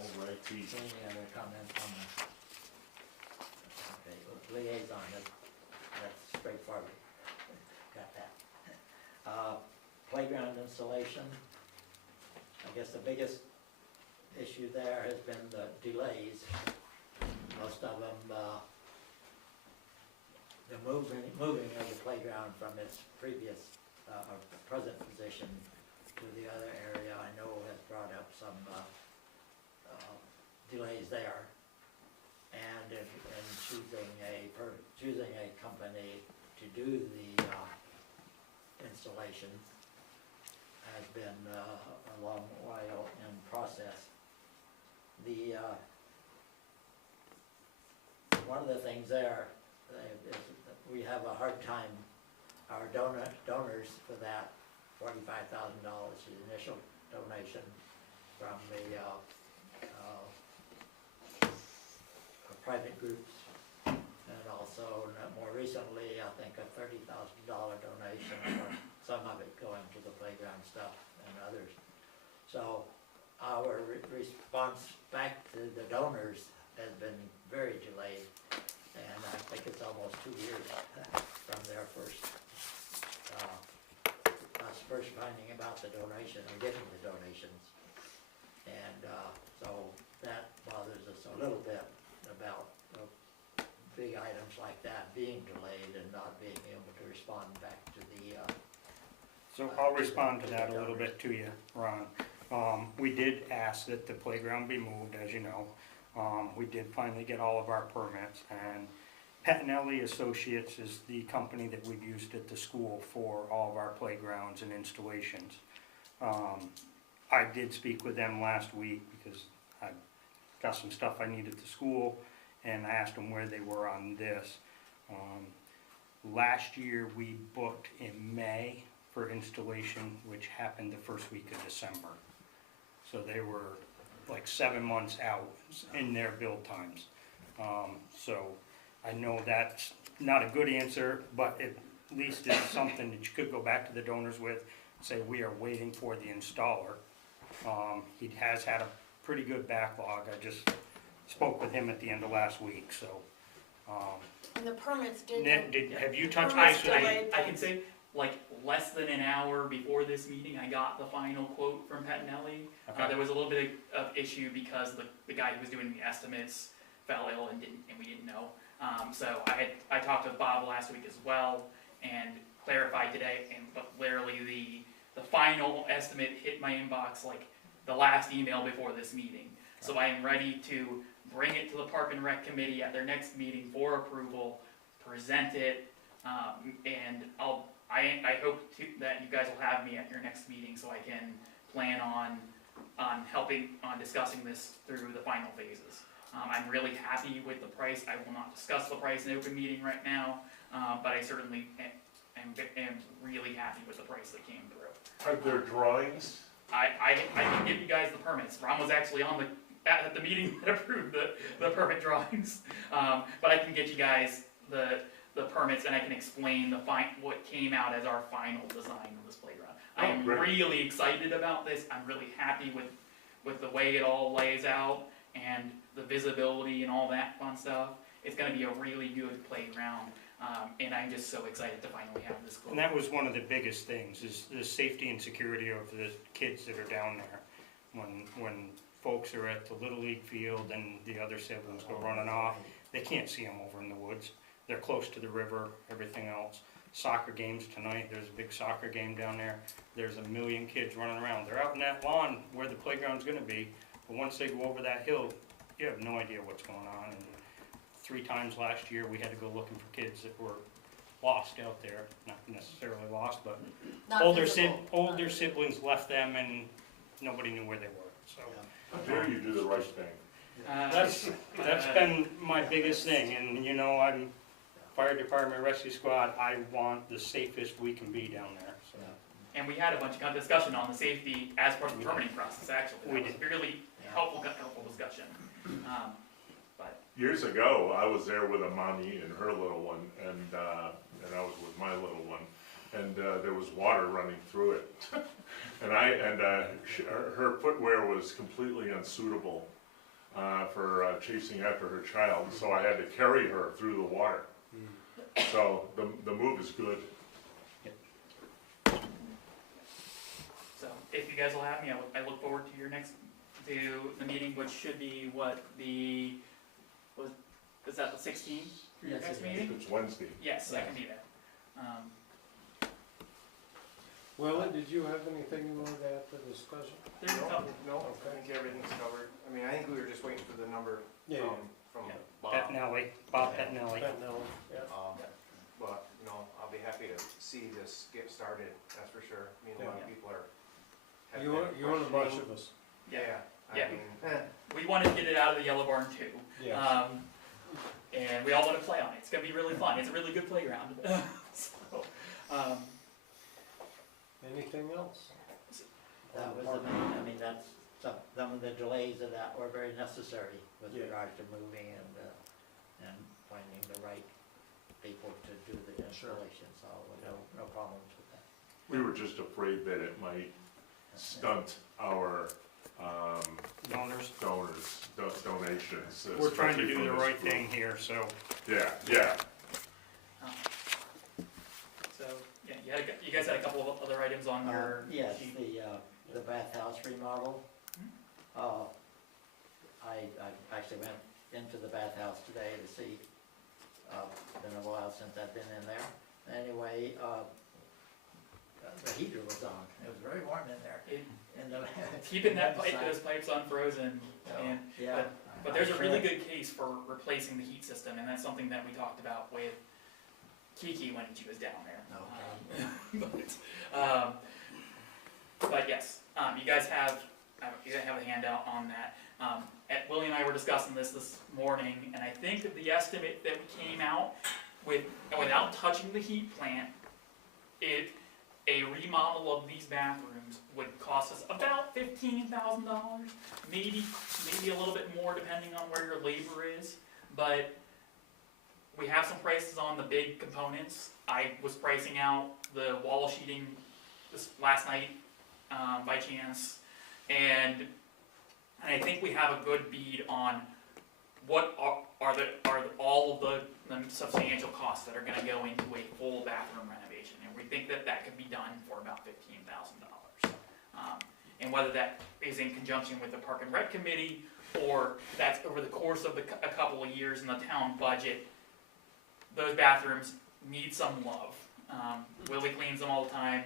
All righty. Any other comments on the, okay, liaison, that's straightforward. Got that. Playground installation, I guess the biggest issue there has been the delays. Most of them, the moving of the playground from its previous, or present position to the other area, I know has brought up some, delays there. And in choosing a company to do the, installation has been a long while in process. The, one of the things there is that we have a hard time, our donors for that, $45,000, the initial donation from the private groups, and also more recently, I think a $30,000 donation, for some of it going to the playground stuff and others. So our response back to the donors has been very delayed, and I think it's almost 2 years from their first, us first finding about the donation and getting the donations. And so that bothers us a little bit about big items like that being delayed and not being able to respond back to the, So I'll respond to that a little bit to you, Ron. We did ask that the playground be moved, as you know. We did finally get all of our permits, and Pettinelli Associates is the company that we've used at the school for all of our playgrounds and installations. I did speak with them last week because I got some stuff I needed to school, and I asked them where they were on this. Last year, we booked in May for installation, which happened the first week of December. So they were like 7 months out in their build times. So I know that's not a good answer, but at least it's something that you could go back to the donors with, say we are waiting for the installer. He has had a pretty good backlog. I just spoke with him at the end of last week, so. And the permits did. Have you touched Permits base with delayed. I can say, like, less than an hour before this meeting, I got the final quote from Pettinelli. Okay. There was a little bit of issue because the guy who was doing the estimates fell ill and we didn't know. So I talked with Bob last week as well and clarified today, but literally the final estimate hit my inbox like the last email before this meeting. So I am ready to bring it to the Park and Rec Committee at their next meeting for approval, present it, and I hope that you guys will have me at your next meeting so I can plan on discussing this through the final phases. I'm really happy with the price. I will not discuss the price in open meeting right now, but I certainly am really happy with the price that came through. Are there drawings? I can give you guys the permits. Ron was actually at the meeting that approved the permit drawings, but I can get you guys the permits and I can explain what came out as our final design of this playground. I am really excited about this. I'm really happy with the way it all lays out and the visibility and all that fun stuff. It's going to be a really good playground, and I'm just so excited to finally have this. And that was one of the biggest things, is the safety and security of the kids that are down there. When folks are at the Little League field and the other siblings go running off, they can't see them over in the woods. They're close to the river, everything else. Soccer games tonight, there's a big soccer game down there. There's a million kids running around. They're out in that lawn where the playground's gonna be, but once they go over that hill, you have no idea what's going on. And 3 times last year, we had to go looking for kids that were lost out there, not necessarily lost, but Not older visible. older siblings left them and nobody knew where they were, so. How dare you do the right thing? That's been my biggest thing, and you know, I'm fire department, rescue squad, I want the safest we can be down there, so. And we had a bunch of discussion on the safety as part of the permitting process, actually. We That was really helpful discussion. But Years ago, I was there with a mommy and her little one, and I was with my little one, and there was water running through it. And her footwear was completely unsuitable for chasing after her child, so I had to carry her through the water. So the move is good. So if you guys will have me, I look forward to the meeting, which should be is that the 16th for your Yes, next it is. meeting? It's Wednesday. Yes, I can be there. Willie, did you have anything you wanted to add to the discussion? There's a couple. No, I Okay. think everything's covered. I mean, I think we were just waiting for the number Yeah, from Yeah. Bob. Bob Pettinelli. yeah. But, you know, I'll be happy to see this get started, that's for sure. I mean, a lot of people are. have You and a bunch questioning. of us. Yeah, Yeah. I mean, We wanted to get it out of the yellow barn too. Yeah. And we all want to play on it. It's gonna be really fun. It's a really good playground. So, Anything else? That was, I mean, that's, some of the delays of that were very necessary with Yeah. regard to moving and finding the right people to do the installation, so no problems with that. We were just afraid that it might stunt our donations. We're trying to especially do from the this right group. thing here, so. Yeah. so yeah, you guys had a couple of other items on your Yes, sheet. the bathhouse remodel. I actually went into the bathhouse today to see, been a while since I've been in there. Anyway, the heater was on, it was very warm in there. Keeping those pipes unfrozen, and Yeah. but there's a really good case for replacing the heat system, and that's something that we talked about with Kiki when she was down there. But yes, you guys have a handout on that. Willie and I were discussing this morning, and I think that the estimate that we came out with, without touching the heat plant, a remodel of these bathrooms would cost us about $15,000, maybe a little bit more depending on where your labor is. But we have some prices on the big components. I was pricing out the wall sheeting this last night by chance, and I think we have a good bead on what are all of the substantial costs that are going to go into a full bathroom renovation, and we think that could be done for about $15,000. And whether that is in conjunction with the Park and Rec Committee, or that's over the course of a couple of years in the town budget, those bathrooms need some love. Willie cleans them all the time.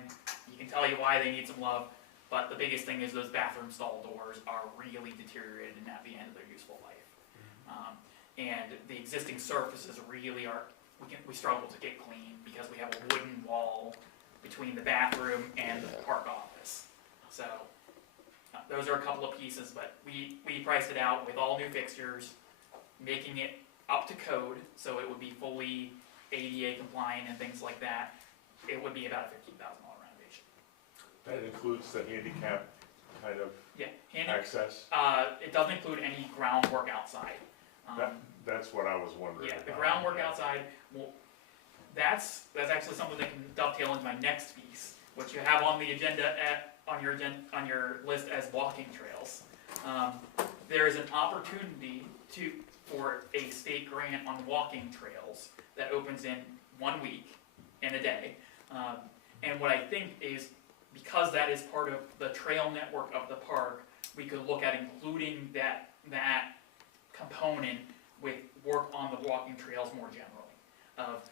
He can tell you why they need some love, but the biggest thing is those bathroom stall doors are really deteriorated and at the end of their useful life. And the existing surfaces really are, we struggle to get clean because we have a wooden wall between the bathroom and the park office. So those are a couple of pieces, but we priced it out with all new fixtures, making it up to code, so it would be fully ADA compliant and things like that. It would be about a $15,000 renovation. That includes the handicap kind of Yeah, access? it doesn't include any groundwork outside. That's what I was wondering Yeah, about. the groundwork outside, well, that's actually something that can dovetail into my next piece, which you have on the agenda on your list as walking trails. There is an opportunity for a state grant on walking trails that opens in 1 week and a day. And what I think is, because that is part of the trail network of the park, we could look at including that component with work on the trails more generally, of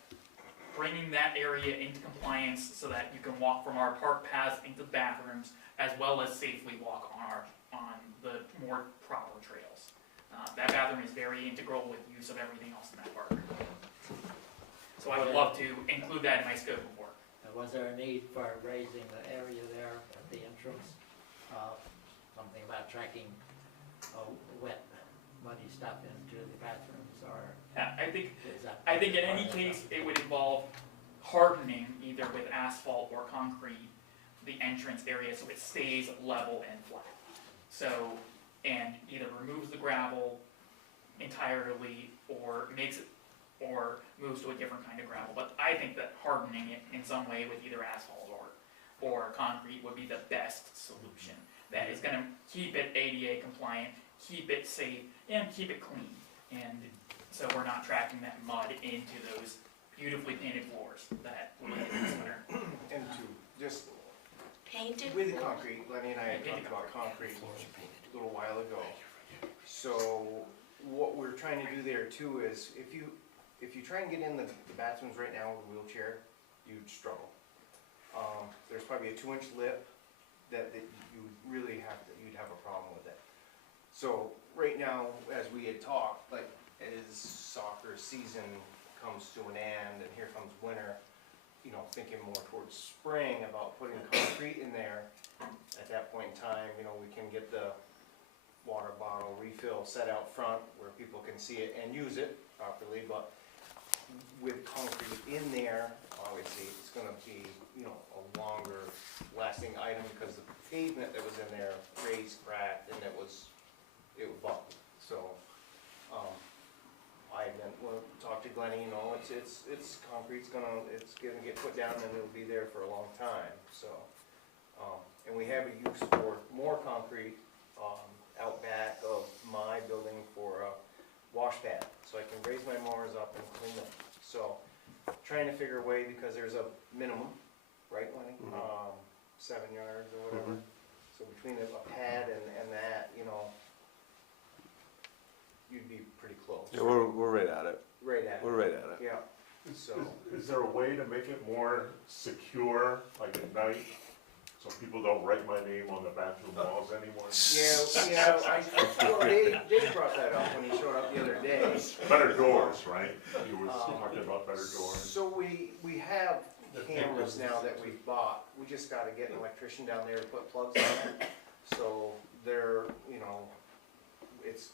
bringing that area into compliance so that you can walk from our park paths into the bathrooms, as well as safely walk on the more proper trails. That bathroom is very integral with use of everything else in that park. So I would love to include that in my scope of work. Was there a need for raising the area there at the entrance? Something about tracking wet, muddy stuff into the bathrooms, or I think is that? I think in part any of case, it? it would involve hardening, either with asphalt or concrete, the entrance area so it stays level and flat. So, and either removes the gravel entirely or makes it, or moves to a different kind of gravel. But I think that hardening it in some way with either asphalt or concrete would be the best solution. That is gonna keep it ADA compliant, keep it safe, and keep it clean. And so we're not tracking that mud into those beautifully painted floors that we're looking at this winter. And to, just Painted? with the concrete, Lenny and I had talked about concrete a little while ago. So what we're trying to do there too is, if you try and get in the bathrooms right now with a wheelchair, you'd struggle. There's probably a 2-inch lip that you really you'd have a problem with it. So right now, as we had talked, like as soccer season comes to an end and here comes winter, you know, thinking more towards spring about putting concrete in there. At that point in time, you know, we can get the water bottle refill set out front where people can see it and use it properly, but with concrete in there, obviously, it's gonna be, you know, a longer lasting item because the pavement that was in there raised, cracked, and it was bumped. So, I then, well, talked to Glennie, you know, it's concrete's gonna get put down and it'll be there for a long time, so. And we have a use for more concrete, out back of my building for a wash pad, so I can raise my mowers up and clean them. So, trying to figure a way, because there's a minimum, right, Lenny? 7 yards or whatever. So between a pad and that, you know, you'd be pretty close. Yeah, we're right at it. Right at it. We're right at it. Yeah, so, Is there a way to make it more secure, like at night, so people don't write my name on the bathroom walls anymore? well, Dave brought that up when he showed up the other day. Better doors, right? You were talking about better doors. So we have cameras now that we've bought, we just gotta get an electrician down there to put plugs on it. So they're, you know, it's,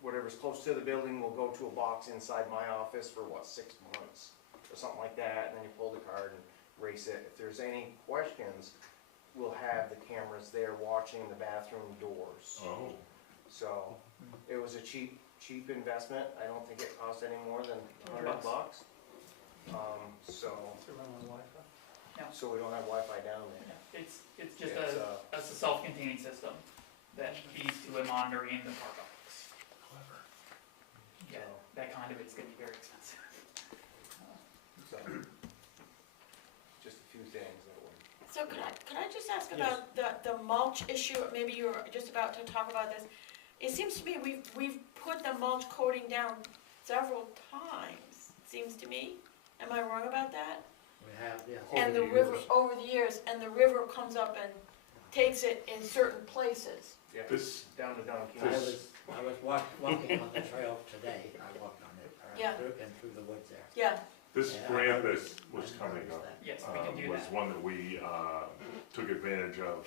whatever's close to the building will go to a box inside my office for 6 months or something like that, and then you pull the card and race it. If there's any questions, we'll have the cameras there watching the bathroom doors. Oh. So, it was a cheap investment, I don't think it cost any more than $100. So we don't have Wi-Fi down there. It's just It's, a self-contained system that feeds to a monitor in the park office. Yeah, that conduit's gonna be very expensive. So, just a few things that would. So could I just ask about the mulch issue? Maybe you were just about to talk about this. It seems to me we've put the mulch coating down several times, it seems to me. Am I wrong about that? We have, yes. And the river, over the years, and the river comes up and takes it in certain places. Yeah, This, down to Don I Keys. was walking on the trail today, I walked on it, Yeah. through the woods there. Yeah, this Yeah, grant I that was coming up, Yes, we can do was that. one that we, took advantage of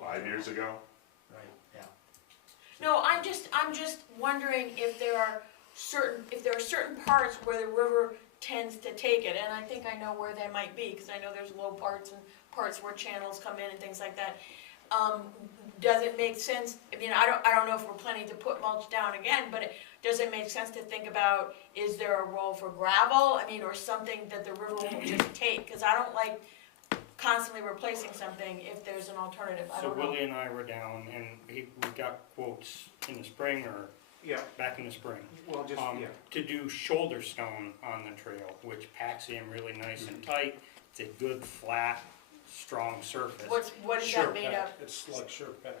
5 years ago. Right, yeah. no, I'm just wondering if there are certain parts where the river tends to take it, and I think I know where they might be, because I know there's low parts and parts where channels come in and things like that. Does it make sense, I mean, I don't know if we're planning to put mulch down again, but does it make sense to think about, is there a role for gravel, I mean, or something that the river won't just take, because I don't like constantly replacing something if there's an alternative, I So don't know. Willie and I were down and we got quotes in the spring or Yeah, back in the spring. well, just, yeah. To do shoulder stone on the trail, which packs in really nice and tight. It's a good, flat, strong surface. What is that made of? It's like sure pack.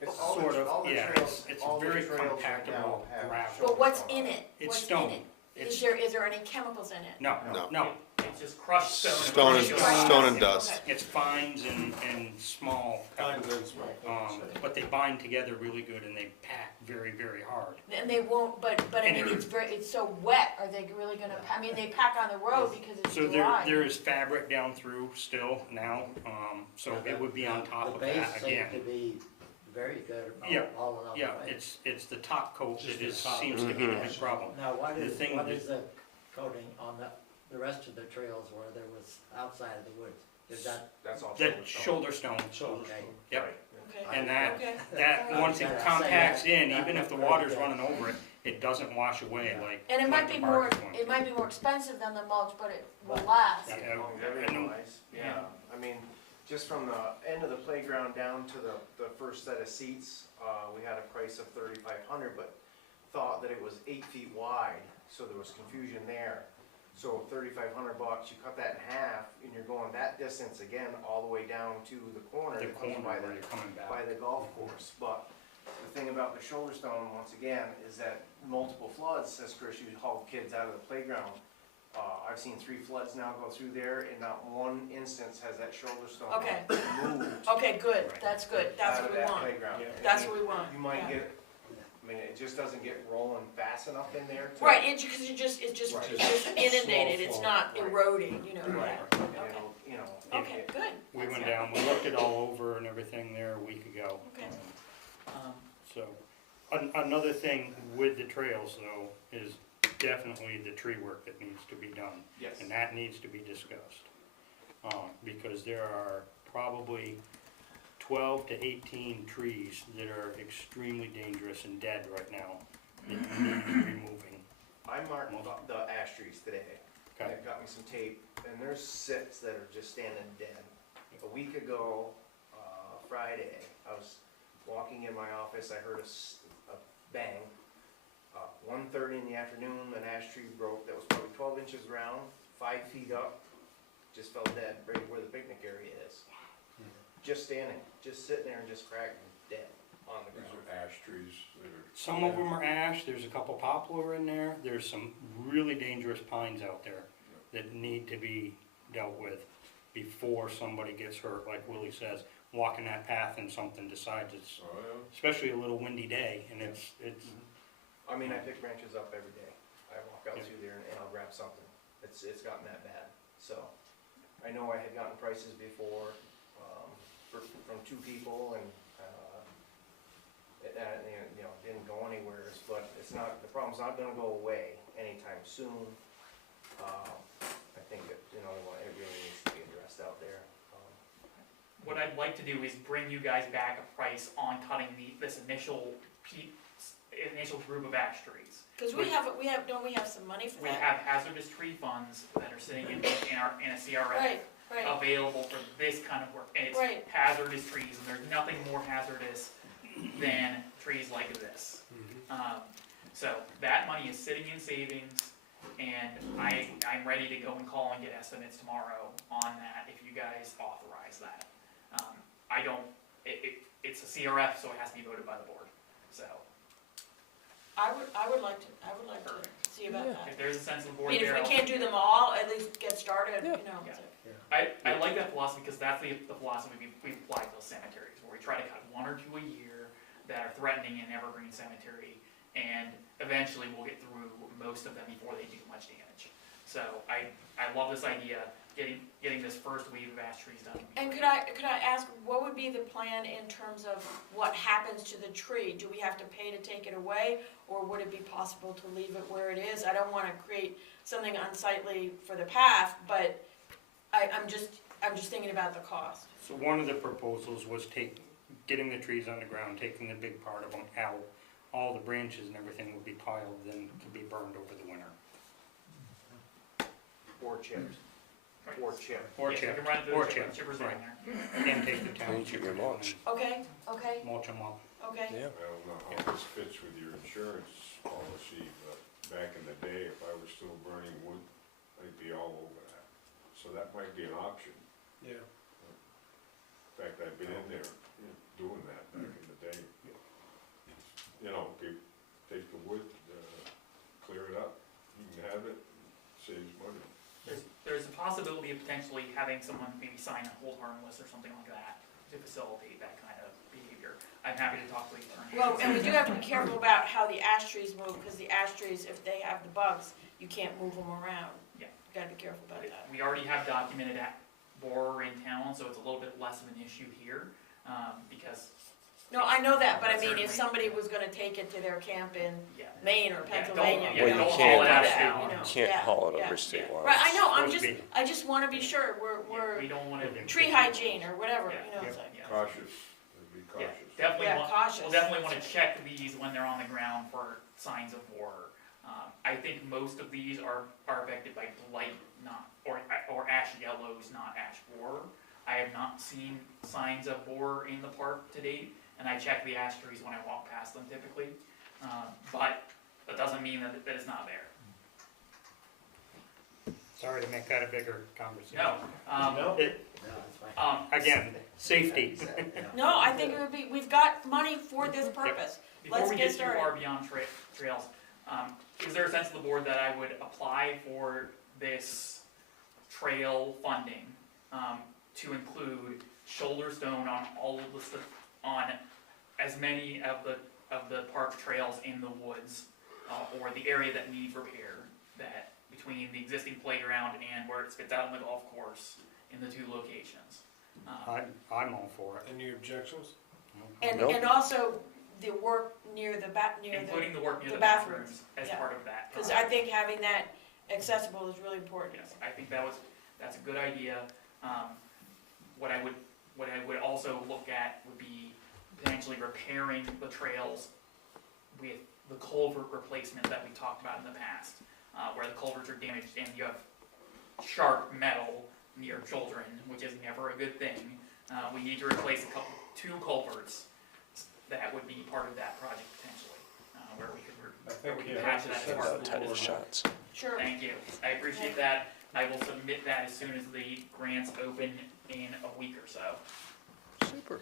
It's all Sort of, all the yeah, trails, it's all the very trails right now compactable have gravel. But what's shoulder in on it? It's What's in stone. it? Is there any chemicals in it? No, No. no, It's just crushed stone. Stone and, Right. stone and dust. Okay. it's fines and small Fines pepper. and small. But they bind together really good and they pack very, very hard. And they won't, but I mean, it's so wet, are they really gonna, I mean, they pack on the road because it's So dry. there is fabric down through still now, so it would be on top of that The again. base seemed to be very good Yeah, all along the Yeah, way. it's the top coat Just that the is, top. seems to be the big problem. Now, what The is, thing what that- is the coating on the rest of the trails where there was outside of the woods? Is that, That's all. That shoulder stone, Shoulder Okay. stone. yep, Okay. and that, Okay. once it Yeah, compacts say that- in, even if the water's running over it, it doesn't wash away like. And it like might the be more, bark is going it to. might be more expensive than the mulch, but it will last. Yeah, Longevity and the- wise, yeah, I mean, just from the end of the playground down to the first set of seats, we had a price of 3,500, but thought that it was 8 feet wide, so there was confusion there. So $3,500, you cut that in half, and you're going that distance again, all the way down to the corner The that comes corner by where the, you're coming back. by the golf course. But the thing about the shoulder stone, once again, is that multiple floods, says Chris, you hauled kids out of the playground. I've seen 3 floods now go through there, and not one instance has that shoulder stone Okay. moved Okay, good, that's good, that's out what of we that want. playground. Yeah. I That's mean, what we want, You might yeah. get, I mean, it just doesn't get rolling fast enough in there to. Right, it's just Right. inundated, it's Slow not flow. eroding, you know, Right. yeah. And Okay. it'll, you know. Okay, good. We went That's- down, we looked it all over and everything there a week ago. Okay. So, another thing with the trails though, is definitely the tree work that needs to be done. Yes. And that needs to be discussed. Because there are probably 12 to 18 trees that are extremely dangerous and dead right now that need removing. I marked the ash trees today. Okay. They got me some tape, and there's 6 that are just standing dead. A week ago, Friday, I was walking in my office, I heard a bang. 1:30 in the afternoon, an ash tree broke that was probably 12 inches round, 5 feet up, just fell dead right where the picnic area is. Just standing, just sitting there and just cracking, dead on the These ground. are ash trees that are. Some of them are ash, there's a couple poplar in there, there's some really dangerous pines out there that need to be dealt with before somebody gets hurt, like Willie says, walking that path and something decides it's, Oh, yeah. especially a little windy day, and it's, I mean, I pick branches up every day. I walk out Yeah. through there and I'll grab something. It's gotten that bad. So, I know I had gotten prices before, from 2 people and, you know, didn't go anywhere, but it's not, the problem's not gonna go away anytime soon. I think that, you know, it really needs to be addressed out there. What I'd like to do is bring you guys back a price on cutting this initial group of ash trees. Cause don't we have some money for We that? have hazardous tree funds that are sitting in a CRF Right, right, available for this kind of work, and it's Right. hazardous trees, and there's nothing more hazardous than trees like this. So that money is sitting in savings, and I'm ready to go and call and get estimates tomorrow on that if you guys authorize that. I don't, it's a CRF, so it has to be voted by the board, so I would like to see about that. if there's a sense of the I board mean, if there. we can't do them all, at least get started, you know. Yeah. so. I like that philosophy because that's the philosophy we've applied to those cemeteries, where we try to cut 1 or 2 a year that are threatening an evergreen cemetery, and eventually we'll get through most of them before they do much damage. So I love this idea, getting this first wave of ash trees done. And could I ask, what would be the plan in terms of what happens to the tree? Do we have to pay to take it away, or would it be possible to leave it where it is? I don't wanna create something unsightly for the path, but I'm just thinking about the cost. so one of the proposals was getting the trees on the ground, taking the big part of them out, all the branches and everything would be piled, then could be burned over the winter. Or chipped. Or chipped. Or Yes, we chipped, can run it through or the chipped, chippers in right. there. And take the town. And keep your mulch. Okay, okay, Mulch them up. okay. Yeah. I don't know how this fits with your insurance policy, but back in the day, if I was still burning wood, I'd be all over that. So that might be an option. Yeah. In fact, I've been in there doing that back in the day. You know, people take the wood, clear it up, you can have it, saves money. There's a possibility of potentially having someone maybe sign a hold harmless or something like that to facilitate that kind of behavior. I'm happy to talk to the attorney. Well, and we do have to be careful about how the ash trees move, because the ash trees, if they have the bugs, you can't move them around. Yeah. You gotta be careful about that. We already have documented borer in town, so it's a little bit less of an issue here, because, No, I know that, but I mean, Certainly. if somebody was gonna take it to their camp in yeah. Maine or Yeah, don't- Pennsylvania, yeah, you Well, know, you all can't- that, you you know, Can't yeah, haul it yeah. over state Yeah. lines. Right, I know, Supposed to be. I just wanna be sure, we're We don't wanna, tree hygiene or whatever, Yeah, you know, yeah. it's like, yeah, Cautious, be yeah, cautious. definitely yeah, want, cautious. we'll definitely wanna check these when they're on the ground for signs of borer. I think most of these are affected by blight, not, or ash yellows, not ash borer. I have not seen signs of borer in the park to date, and I check the ash trees when I walk past them typically. But that doesn't mean that it's not there. Sorry to make that a bigger conversation. No, No? It, No, that's fine. again, safety. no, I think it would be, we've got money for this purpose. before Let's we get get too started. far beyond trails, is there a sense of the board that I would apply for this trail funding to include shoulder stone on all of the on as many of the park trails in the woods or the area that needs repair, that between the existing playground and where it spits out on the golf course in the two locations? I'm all for it. Any objections? And, Nope. and also the work near the Including the work near the the bathrooms, bathrooms as yeah. part of that. because I think having that accessible is really important. Yes, I think that's a good idea. What I would also look at would be potentially repairing the trails with the culvert replacement that we talked about in the past, where the culverts are damaged and you have sharp metal near children, which is never a good thing. We need to replace two culverts that would be part of that project potentially, where we could I think you patch have to that set as part up of the the Tennis board. shots. Sure. Thank you. I appreciate that. I will submit that as soon as the grants open in a week or so. Super.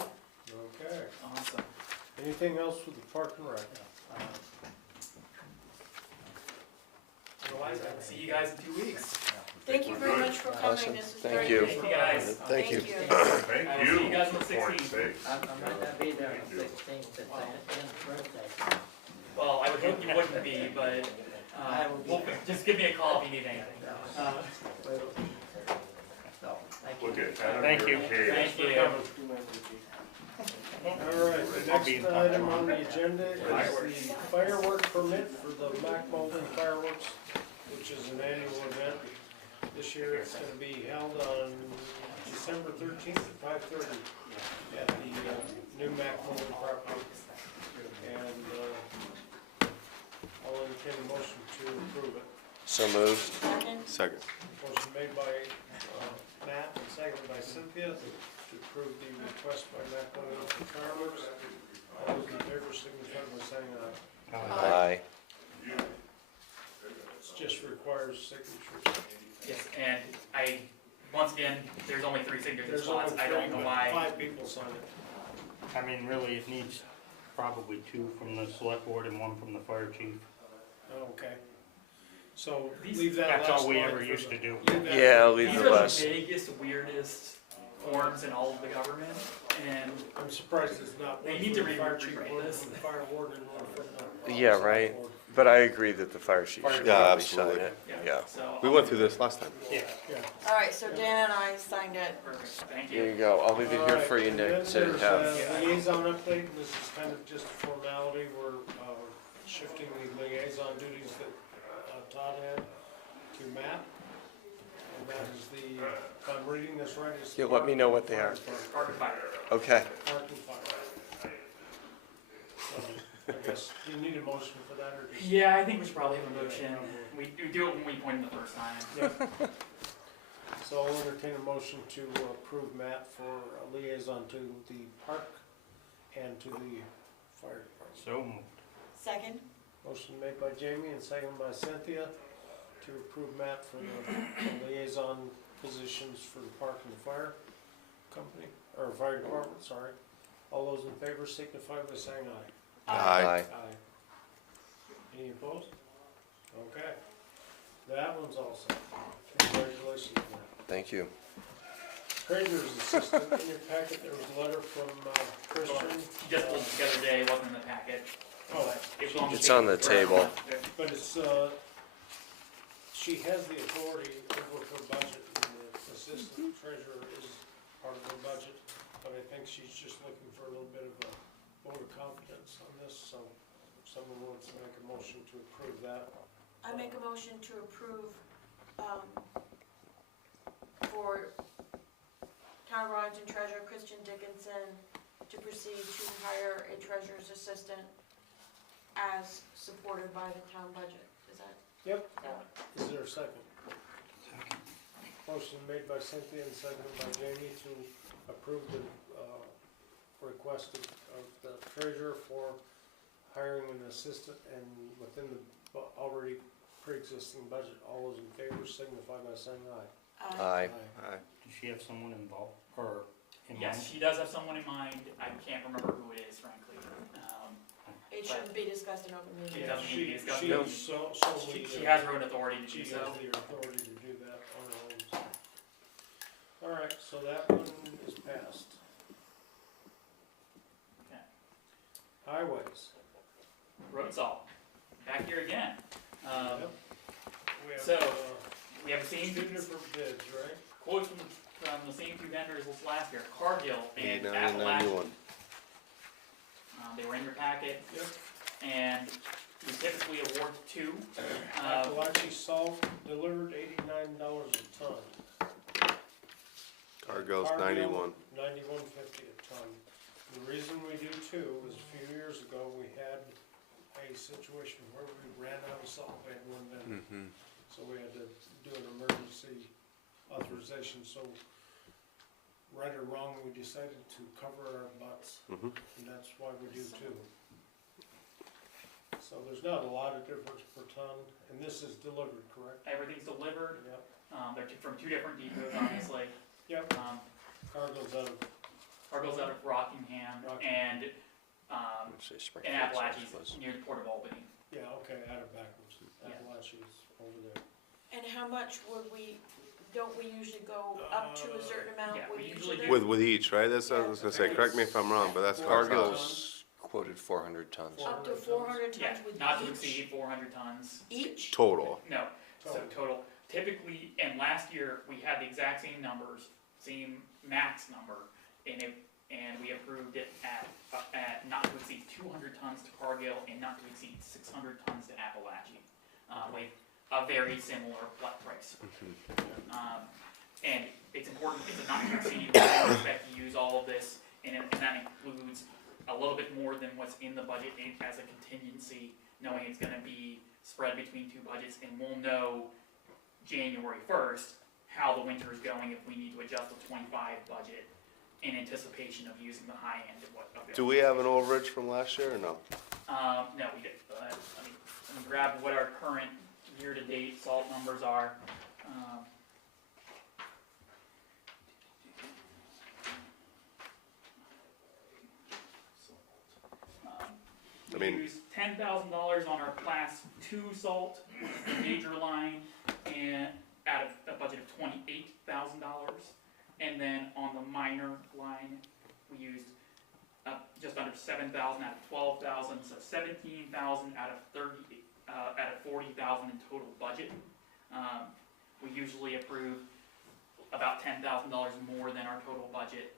Okay. Awesome. Anything else with the park and rec? Otherwise, I'll see you guys in 2 weeks. Thank you very much for coming, Awesome. this is Thank very you. useful. Thank you, guys. Thank you. I will see you guys on the for Lord's 16th. sake. I might not be there on 16th, it's Ian's birthday. Well, I would hope you wouldn't be, but I will be well, there. just give me a call if you need anything. So, thank you. Look at that. Thank you. Thanks for coming. All right, the I'll be in next touch item on tomorrow. the agenda is the firework permit for the Mac Molding Fireworks, which is an annual event. This year it's gonna be held on December 13th at 5:30 at the new Mac Molding property. And I'll entertain a motion to approve it. So moved. Second. Second. Motion made by Matt and seconded by Cynthia to approve the request by Mac Molding Fireworks. All those in favor signify by saying aye. Aye. It just requires signatures. Yes, and once again, there's only 3 signature There's only spots. I don't know three, why. 5 people sign it. I mean, really, it needs probably 2 from the select board and 1 from the fire chief. Okay. So These- leave that last That's all we line ever for used the- to do. leave that- Yeah, I'll leave These the are last. the vaguest, weirdest forms in all of the government, and I'm surprised it's not They one need from to the fire chief, rewrite one this. from the fire warden, and one from the. Yeah, select right. board. But I agree that the fire chief should Yeah, probably sign absolutely. it. yeah. Yeah. So We went through this last time. Yeah. Yeah. All right, so Dan and I signed it. Perfect. Thank Here you. you go. I'll leave it here for you, Alright, Nick, and to then have. there's a liaison update, and this is kind of just a formality, we're shifting the liaison duties that Todd had to Matt. And that is the, if I'm reading this right, it's. Yeah, let me know what they are. Park and fire. Okay. Park and fire. So, I guess, do you need a motion for that, or just? Yeah, I think we should probably have a motion. We do it when we pointed the first time. Yeah. So I'll entertain a motion to approve Matt for a liaison to the park and to the fire department. So moved. Second. Motion made by Jamie and seconded by Cynthia to approve Matt for the liaison positions for the park and the fire company, or fire department, sorry. All those in favor signify by saying aye. Aye. Aye. Any opposed? one's also. Congratulations on that. Thank you. Treasurer's assistant, in your packet, there was a letter from Christian. She just pulled it together today, it wasn't in the packet. Oh, But it was It's on the table. but it's, she has the authority over her budget, and the assistant treasurer is part of her budget, but I think she's just looking for a little bit of a vote of confidence on this, so if someone wants to make a motion to approve that. I make a motion to approve, for Town of Arlington Treasurer Christian Dickinson to proceed to hire a treasurer's assistant as supported by the town budget. Is that? Yep. Yeah. Is there a second? Motion made by Cynthia and seconded by Jamie to approve the request of the treasurer for hiring an assistant and within the already pre-existing budget. All those in favor signify by saying aye. Aye. Does she have someone involved, or in mind? Yes, she does have someone in mind, I can't remember who it is, frankly. It shouldn't be discussed in open meeting. It doesn't need to be discussed. She, solely, She has her own authority to she do has so. the authority to do that on her own. All right, so that one is passed. Okay. Highways. Road salt, back here again. Yep. We have, so, We have the same two different bids, right? quotes from the same two vendors as last year, Cargill and 89 and Appalachian. 91. They were in your packet, Yep. and we typically award two. Appalachian salt delivered $89 a ton. Cargill's 91. 91.50 a ton. The reason we do two is a few years ago, we had a situation where we ran out of salt, we had one vendor. So we had to do an emergency authorization, so right or wrong, we decided to cover our butts, and that's why we do two. So there's not a lot of difference per ton, and this is delivered, correct? Everything's delivered, Yep. they're from two different depots, obviously. Yep. Cargo's out of, Cargill's out of Rockingham, and Appalachia's near the Port of Albany. yeah, okay, out of backwards. Yeah. Appalachia's over there. And how much would we, don't we usually go up to a certain amount Yeah, with we each usually of do. them? With each, right? That's what I was gonna say. Correct me if I'm wrong, but that's Cargill's quoted 400 tons. Up to 400 Yeah, tons with not to each? exceed 400 tons. Each? total. No, so total. Typically, and last year, we had the exact same numbers, same max number, and we approved it at not to exceed 200 tons to Cargill and not to exceed 600 tons to Appalachia, with a very similar flat price. And it's important, it's a not to exceed, we expect to use all of this, and that includes a little bit more than what's in the budget as a contingency, knowing it's gonna be spread between two budgets, and we'll know January 1st how the winter is going if we need to adjust the 25 budget in anticipation of using the high end of what. Do we have an overage from last year or no? No, we did. Let me grab what our current year-to-date salt numbers are. I We mean- use $10,000 on our class 2 salt, which is the major line, and out of a budget of $28,000. And then on the minor line, we used just under 7,000 out of 12,000, so 17,000 out of 40,000 in total budget. We usually approve about $10,000 more than our total budget,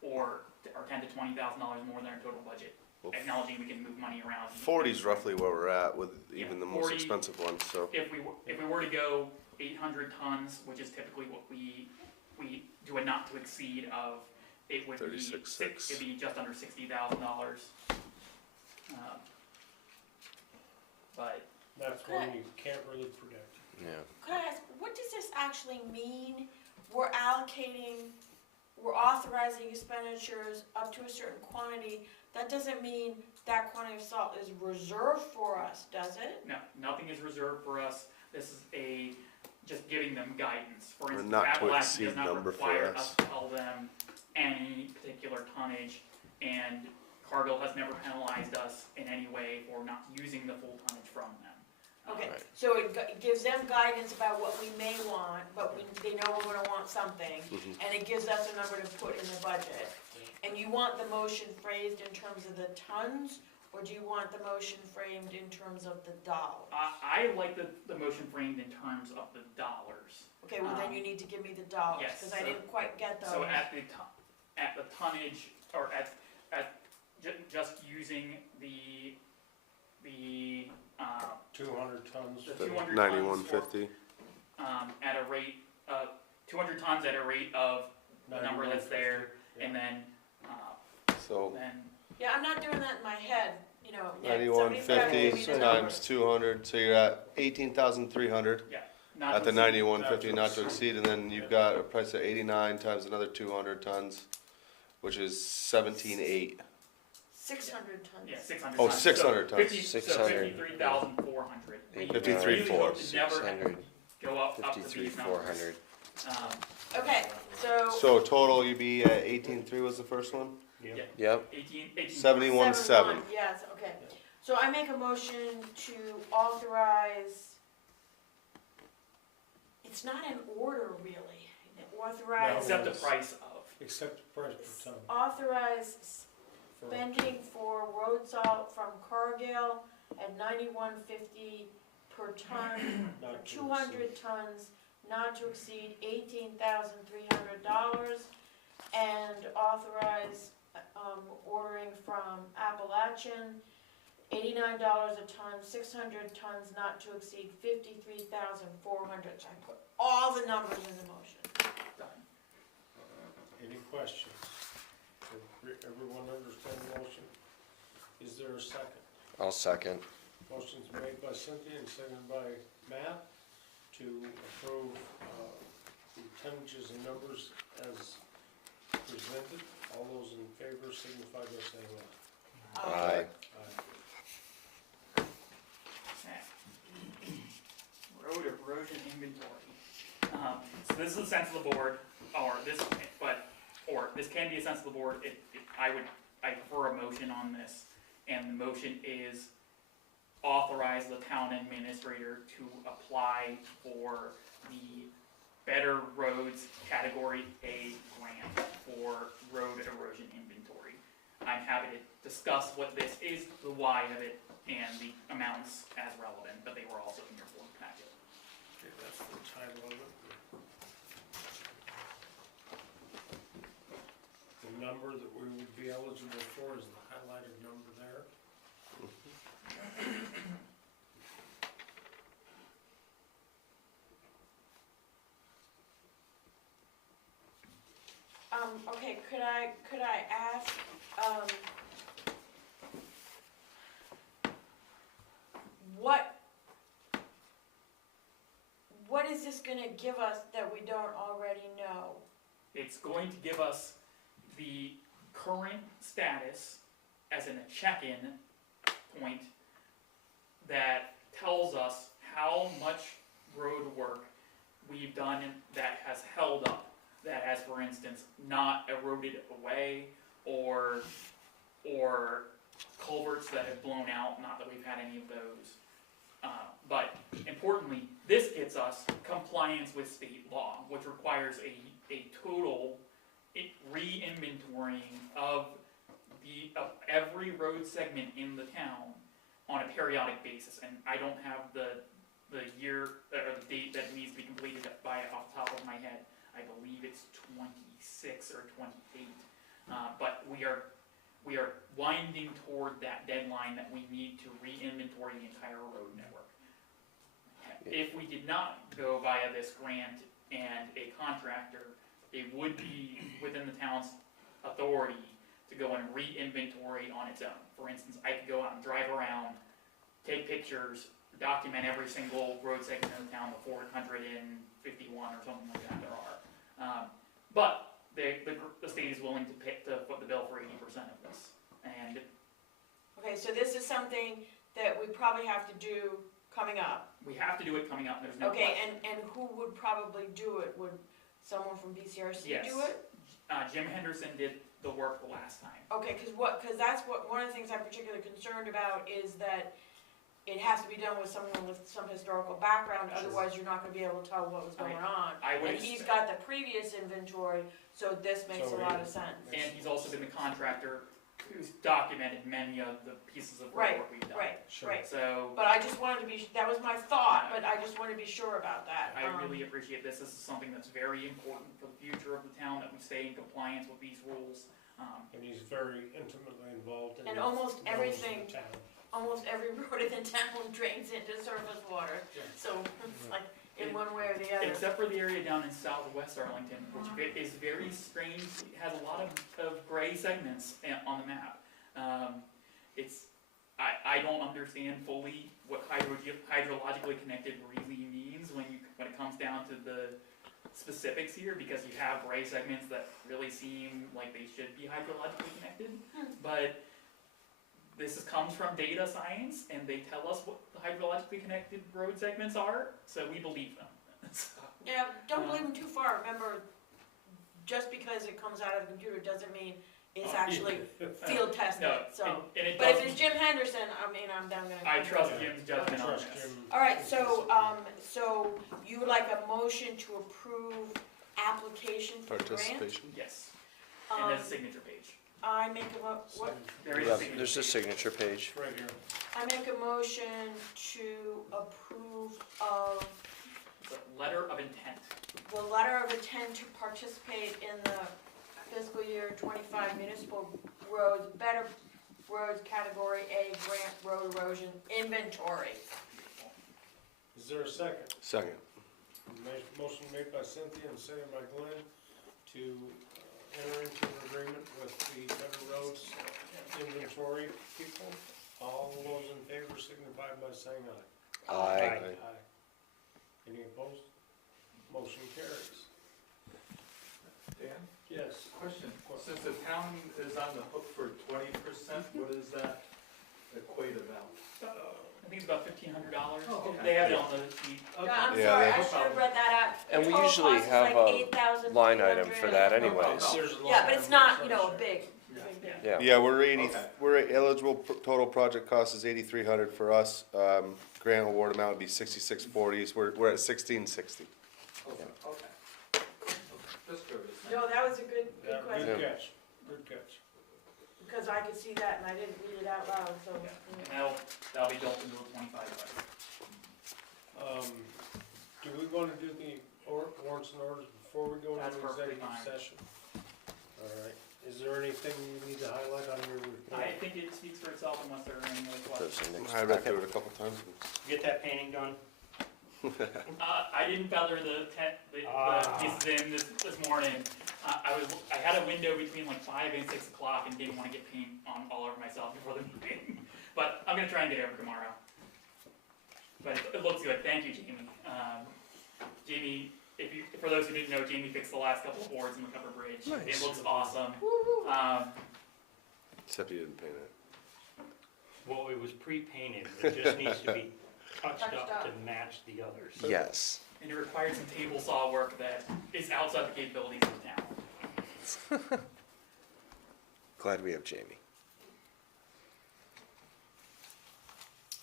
or $10,000 to $20,000 more than our total budget. Acknowledging we can move money around. 40's roughly where we're at with even Yeah, the most 40 expensive ones, so. If we were to go 800 tons, which is typically what we do a not to exceed of, it would be 36.6. it'd be just under $60,000. But That's one you can't really predict. Yeah. Could I ask, what does this actually mean? We're authorizing expenditures up to a certain quantity. That doesn't mean that quantity of salt is reserved for us, does it? no, nothing is reserved for us. This is just giving them guidance. For A instance, not to Appalachia exceed does not number for require us. us to tell them any particular tonnage, and Cargill has never penalized us in any way for not using the full tonnage from them. Okay, Right. So it gives them guidance about what we may want, but they know we're gonna want something, and it gives us a number to put in the budget. And you want the motion phrased in terms of the tons, or do you want the motion framed in terms of the dollars? I like the motion framed in terms of the dollars. Okay, well then you need to give me the dollars, Yes, because I so- didn't quite get those. So at the tonnage, or just using the 200 tons. The 200 tons 9150. At a rate of 200 tons at a rate of the number that's there, and then So Yeah, I'm not doing that in my head, you know. yeah, 9150 somebody's gotta give me the times numbers. 200, so you're at 18,300 not at the to exceed- 9150 not to exceed, and then you've got a price of 89 times another 200 tons, which is 17,800. 600 tons. Yeah, 600 Oh, tons. 600 So tons. 53,400. We 53,400. really hope to never 600, go up to these numbers. 53,400. Okay, so. So total, you'd be at 18,300 was the first one? Yep, 18. 71,700. Yes, okay. So I make a motion to authorize, it's not an order really. Authorize, Except the price of. Except the price per ton. authorize For- spending for road salt from Cargill at $91.50 per ton for Not to 200 tons, not to exceed $18,300, and authorize ordering from Appalachian, $89 a ton, 600 tons, not to exceed 53,400. So I put all the numbers in the motion. Done. Any questions? Everyone understand the motion? Is there a second? I'll second. Motion's made by Cynthia and seconded by Matt to approve the tonnages and numbers as presented. All those in favor signify by saying Aye. aye. Road erosion inventory. So this is a sense of the board, or this can be a sense of the board. I prefer a motion on this, and the motion is authorize the town administrator to apply for the Better Roads Category A grant for road erosion inventory. I'm happy to discuss what this is, the why of it, and the amounts as relevant, but they were also in your board packet. Okay, that's the title of it. The number that we would be eligible for is the highlighted number there. Okay, could I ask, what is this gonna give us that we don't already know? It's going to give us the current status as in a check-in point that tells us how much road work we've done that has held up, that has, for instance, not eroded away, or culverts that have blown out, not that we've had any of those. But importantly, this gets us compliance with state law, which requires a total re-inventorying of every road segment in the town on a periodic basis. And I don't have the year or the date that needs to be completed by off the top of my head. I believe it's 26 or 28. But we are winding toward that deadline that we need to re-inventory the entire road network. If we did not go via this grant and a contractor, it would be within the town's authority to go and re-inventory on its own. For instance, I could go out and drive around, take pictures, document every single road segment in the town, the 451 or something like that there are. But the state is willing to foot the bill for 80% of this. And Okay, so this is something that we probably have to do coming up. we have to do it coming up, there's no Okay, question. and who would probably do it? Would someone from BCRC Yes. do it? Jim Henderson did the work the last time. Okay, because that's one of the things I'm particularly concerned about is that it has to be done with someone with some historical background, Sure. otherwise you're not gonna be able to tell what was going on. I would And he's expect- got the previous inventory, so this makes So a lot of sense. And he's also been the contractor who's documented many of the pieces of Right, work we've done. Right, Sure. right. So But I just wanted to be, that was my thought, but I just wanted to be sure about that. I really appreciate this. This is something that's very important for the future of the town, that we stay in compliance with these rules. And he's very intimately involved in. And almost knows the everything- town. Almost every road in the town drains into surface water, so it's like in one way or the other. Except for the area down in southwest Arlington, which is very strange, it has a lot of gray segments on the map. I don't understand fully what hydrologically connected really means when it comes down to the specifics here, because you have gray segments that really seem like they should be hydrologically connected, but this comes from data science, and they tell us what the hydrologically connected road segments are, so we believe them. Yeah, don't believe them too far, remember, just because it comes out of the computer doesn't mean it's actually field tested, No, so. and it But if doesn't, it's Jim Henderson, I mean, I'm gonna. I trust Yeah. Jim's judgment on Trust this. Jim. All right, so you would like a motion to approve application for the grant? Participation. Yes, and Um, there's a signature page. I make what, There is a Yeah, signature there's a page. signature page. It's right here. I make a motion to approve of It's a letter of intent. the letter of intent to participate in the fiscal year 25 municipal roads, better roads category A grant road erosion inventory. Is there a second? Second. Motion made by Cynthia and seconded by Glenn to enter into an agreement with the Better Roads inventory people. All those in favor signify by saying aye. Aye. Aye. Any opposed? Motion carries. Dan, Yes. question, since the town is on the hook for 20%, what does that equate about? I think it's about $1,500. Oh, okay. They have it on the sheet. Yeah, I'm Yeah, sorry, they- I should have read that out. The And we total usually cost is have like a 8,300. line item for that anyways. There's a Yeah, but it's not, you know, a line big, Yeah. big. Yeah. Yeah, we're 80, Okay. we're eligible, total project cost is 8,300 for us. Grant award amount would be 6640, so we're at 1660. Okay, okay. Just curious. No, that was a good Yeah, question, good catch, good catch. because I could see that and I didn't read it out loud, so. And that'll be built into a 25 budget. Do we wanna do the warrants and orders before we go That's into perfectly executive fine. session? All right, is there anything you need to highlight on your report? I think it speaks for itself unless there are any other questions. Those are next I read packet. through it a couple times. Get that painting done? I didn't feather the pieces in this morning. I had a window between like 5 and 6 o'clock and didn't want to get paint on all over myself before the meeting. But I'm gonna try and get it over tomorrow. But it looks good. Thank you, Jamie. Jamie, for those who didn't know, Jamie fixed the last couple of boards in the cover bridge. Nice. It looks awesome. Except you didn't paint it. Well, it was pre-painted, it just needs to be touched Touched up up. to match the others. Yes. And it required some table saw work that is outside the capabilities of the town. Glad we have Jamie.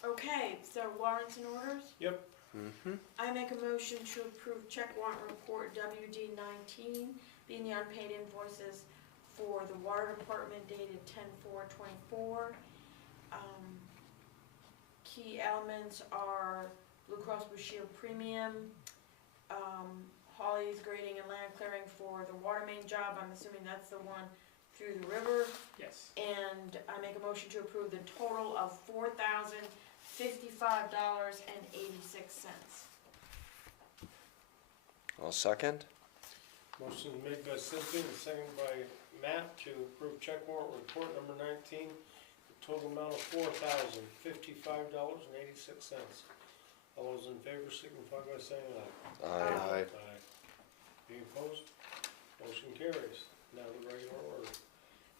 Okay, so warrants and orders? Yep. Mm-hmm. I make a motion to approve check warrant report WD 19, being the unpaid invoices for the water department dated 10/4/24. Key elements are Blue Cross Blue Shield premium, Holly's grading and land clearing for the water main job, I'm assuming that's the one through the river. Yes. And I make a motion to approve the total of $4,055.86. I'll second. Motion made by Cynthia and seconded by Matt to approve check warrant report number 19, the total amount of $4,055.86. All those in favor signify by saying aye. Aye. Aye. Any opposed? Motion carries. Now the regular order.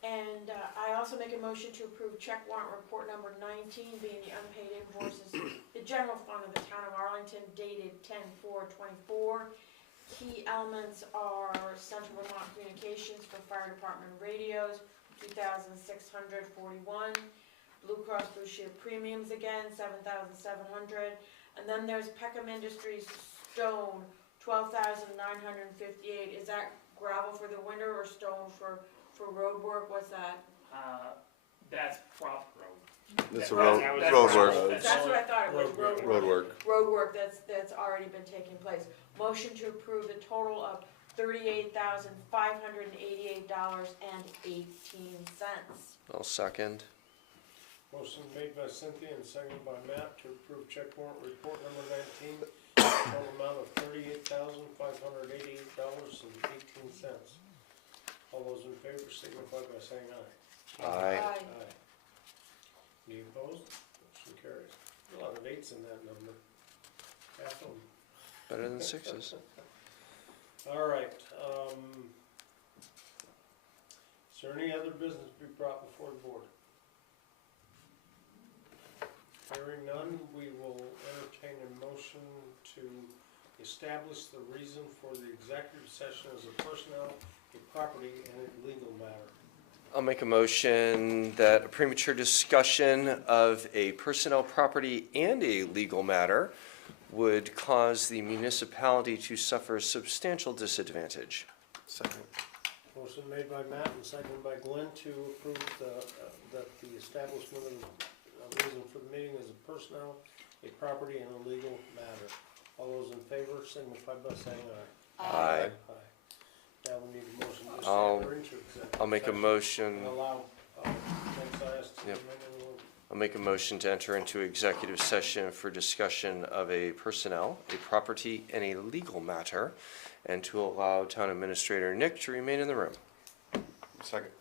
And I also make a motion to approve check warrant report number 19, being the unpaid invoices, the general fund of the town of Arlington dated 10/4/24. Key elements are Central Vermont Communications for fire department radios, 2,641. Blue Cross Blue Shield premiums again, $7,700. And then there's Peckham Industries stone, $12,958. Is that gravel for the winter or stone for road work? What's that? That's prop It's a That's- road, that's road gravel. work, That's- That's what I thought it was, road work. road work. Road work that's already been taking place. Motion to approve the total of $38,588.18. I'll second. Motion made by Cynthia and seconded by Matt to approve check warrant report number 19, total amount of $38,588.18. All those in favor signify by saying aye. Aye. Aye. Any opposed? Motion carries. A lot of eights in that number. Half of them. Better than sixes. All right, is there any other business to be brought before the board? Hearing none, we will entertain a motion to establish the reason for the executive session as a personnel, a property, and a legal matter. I'll make a motion that a premature discussion of a personnel, property, and a legal matter would cause the municipality to suffer substantial disadvantage. Second. Motion made by Matt and seconded by Glenn to approve that the establishment of reason for the meeting is a personnel, a property, and a legal matter. All those in favor signify by saying aye. Aye. Aye. Now we need a motion to I'll- enter into executive I'll make a session motion. and allow, next I ask to Yep. come in and we'll I'll make a motion to enter into executive session for discussion of a personnel, a property, and a legal matter, and to allow Town Administrator Nick to remain in the room. Second.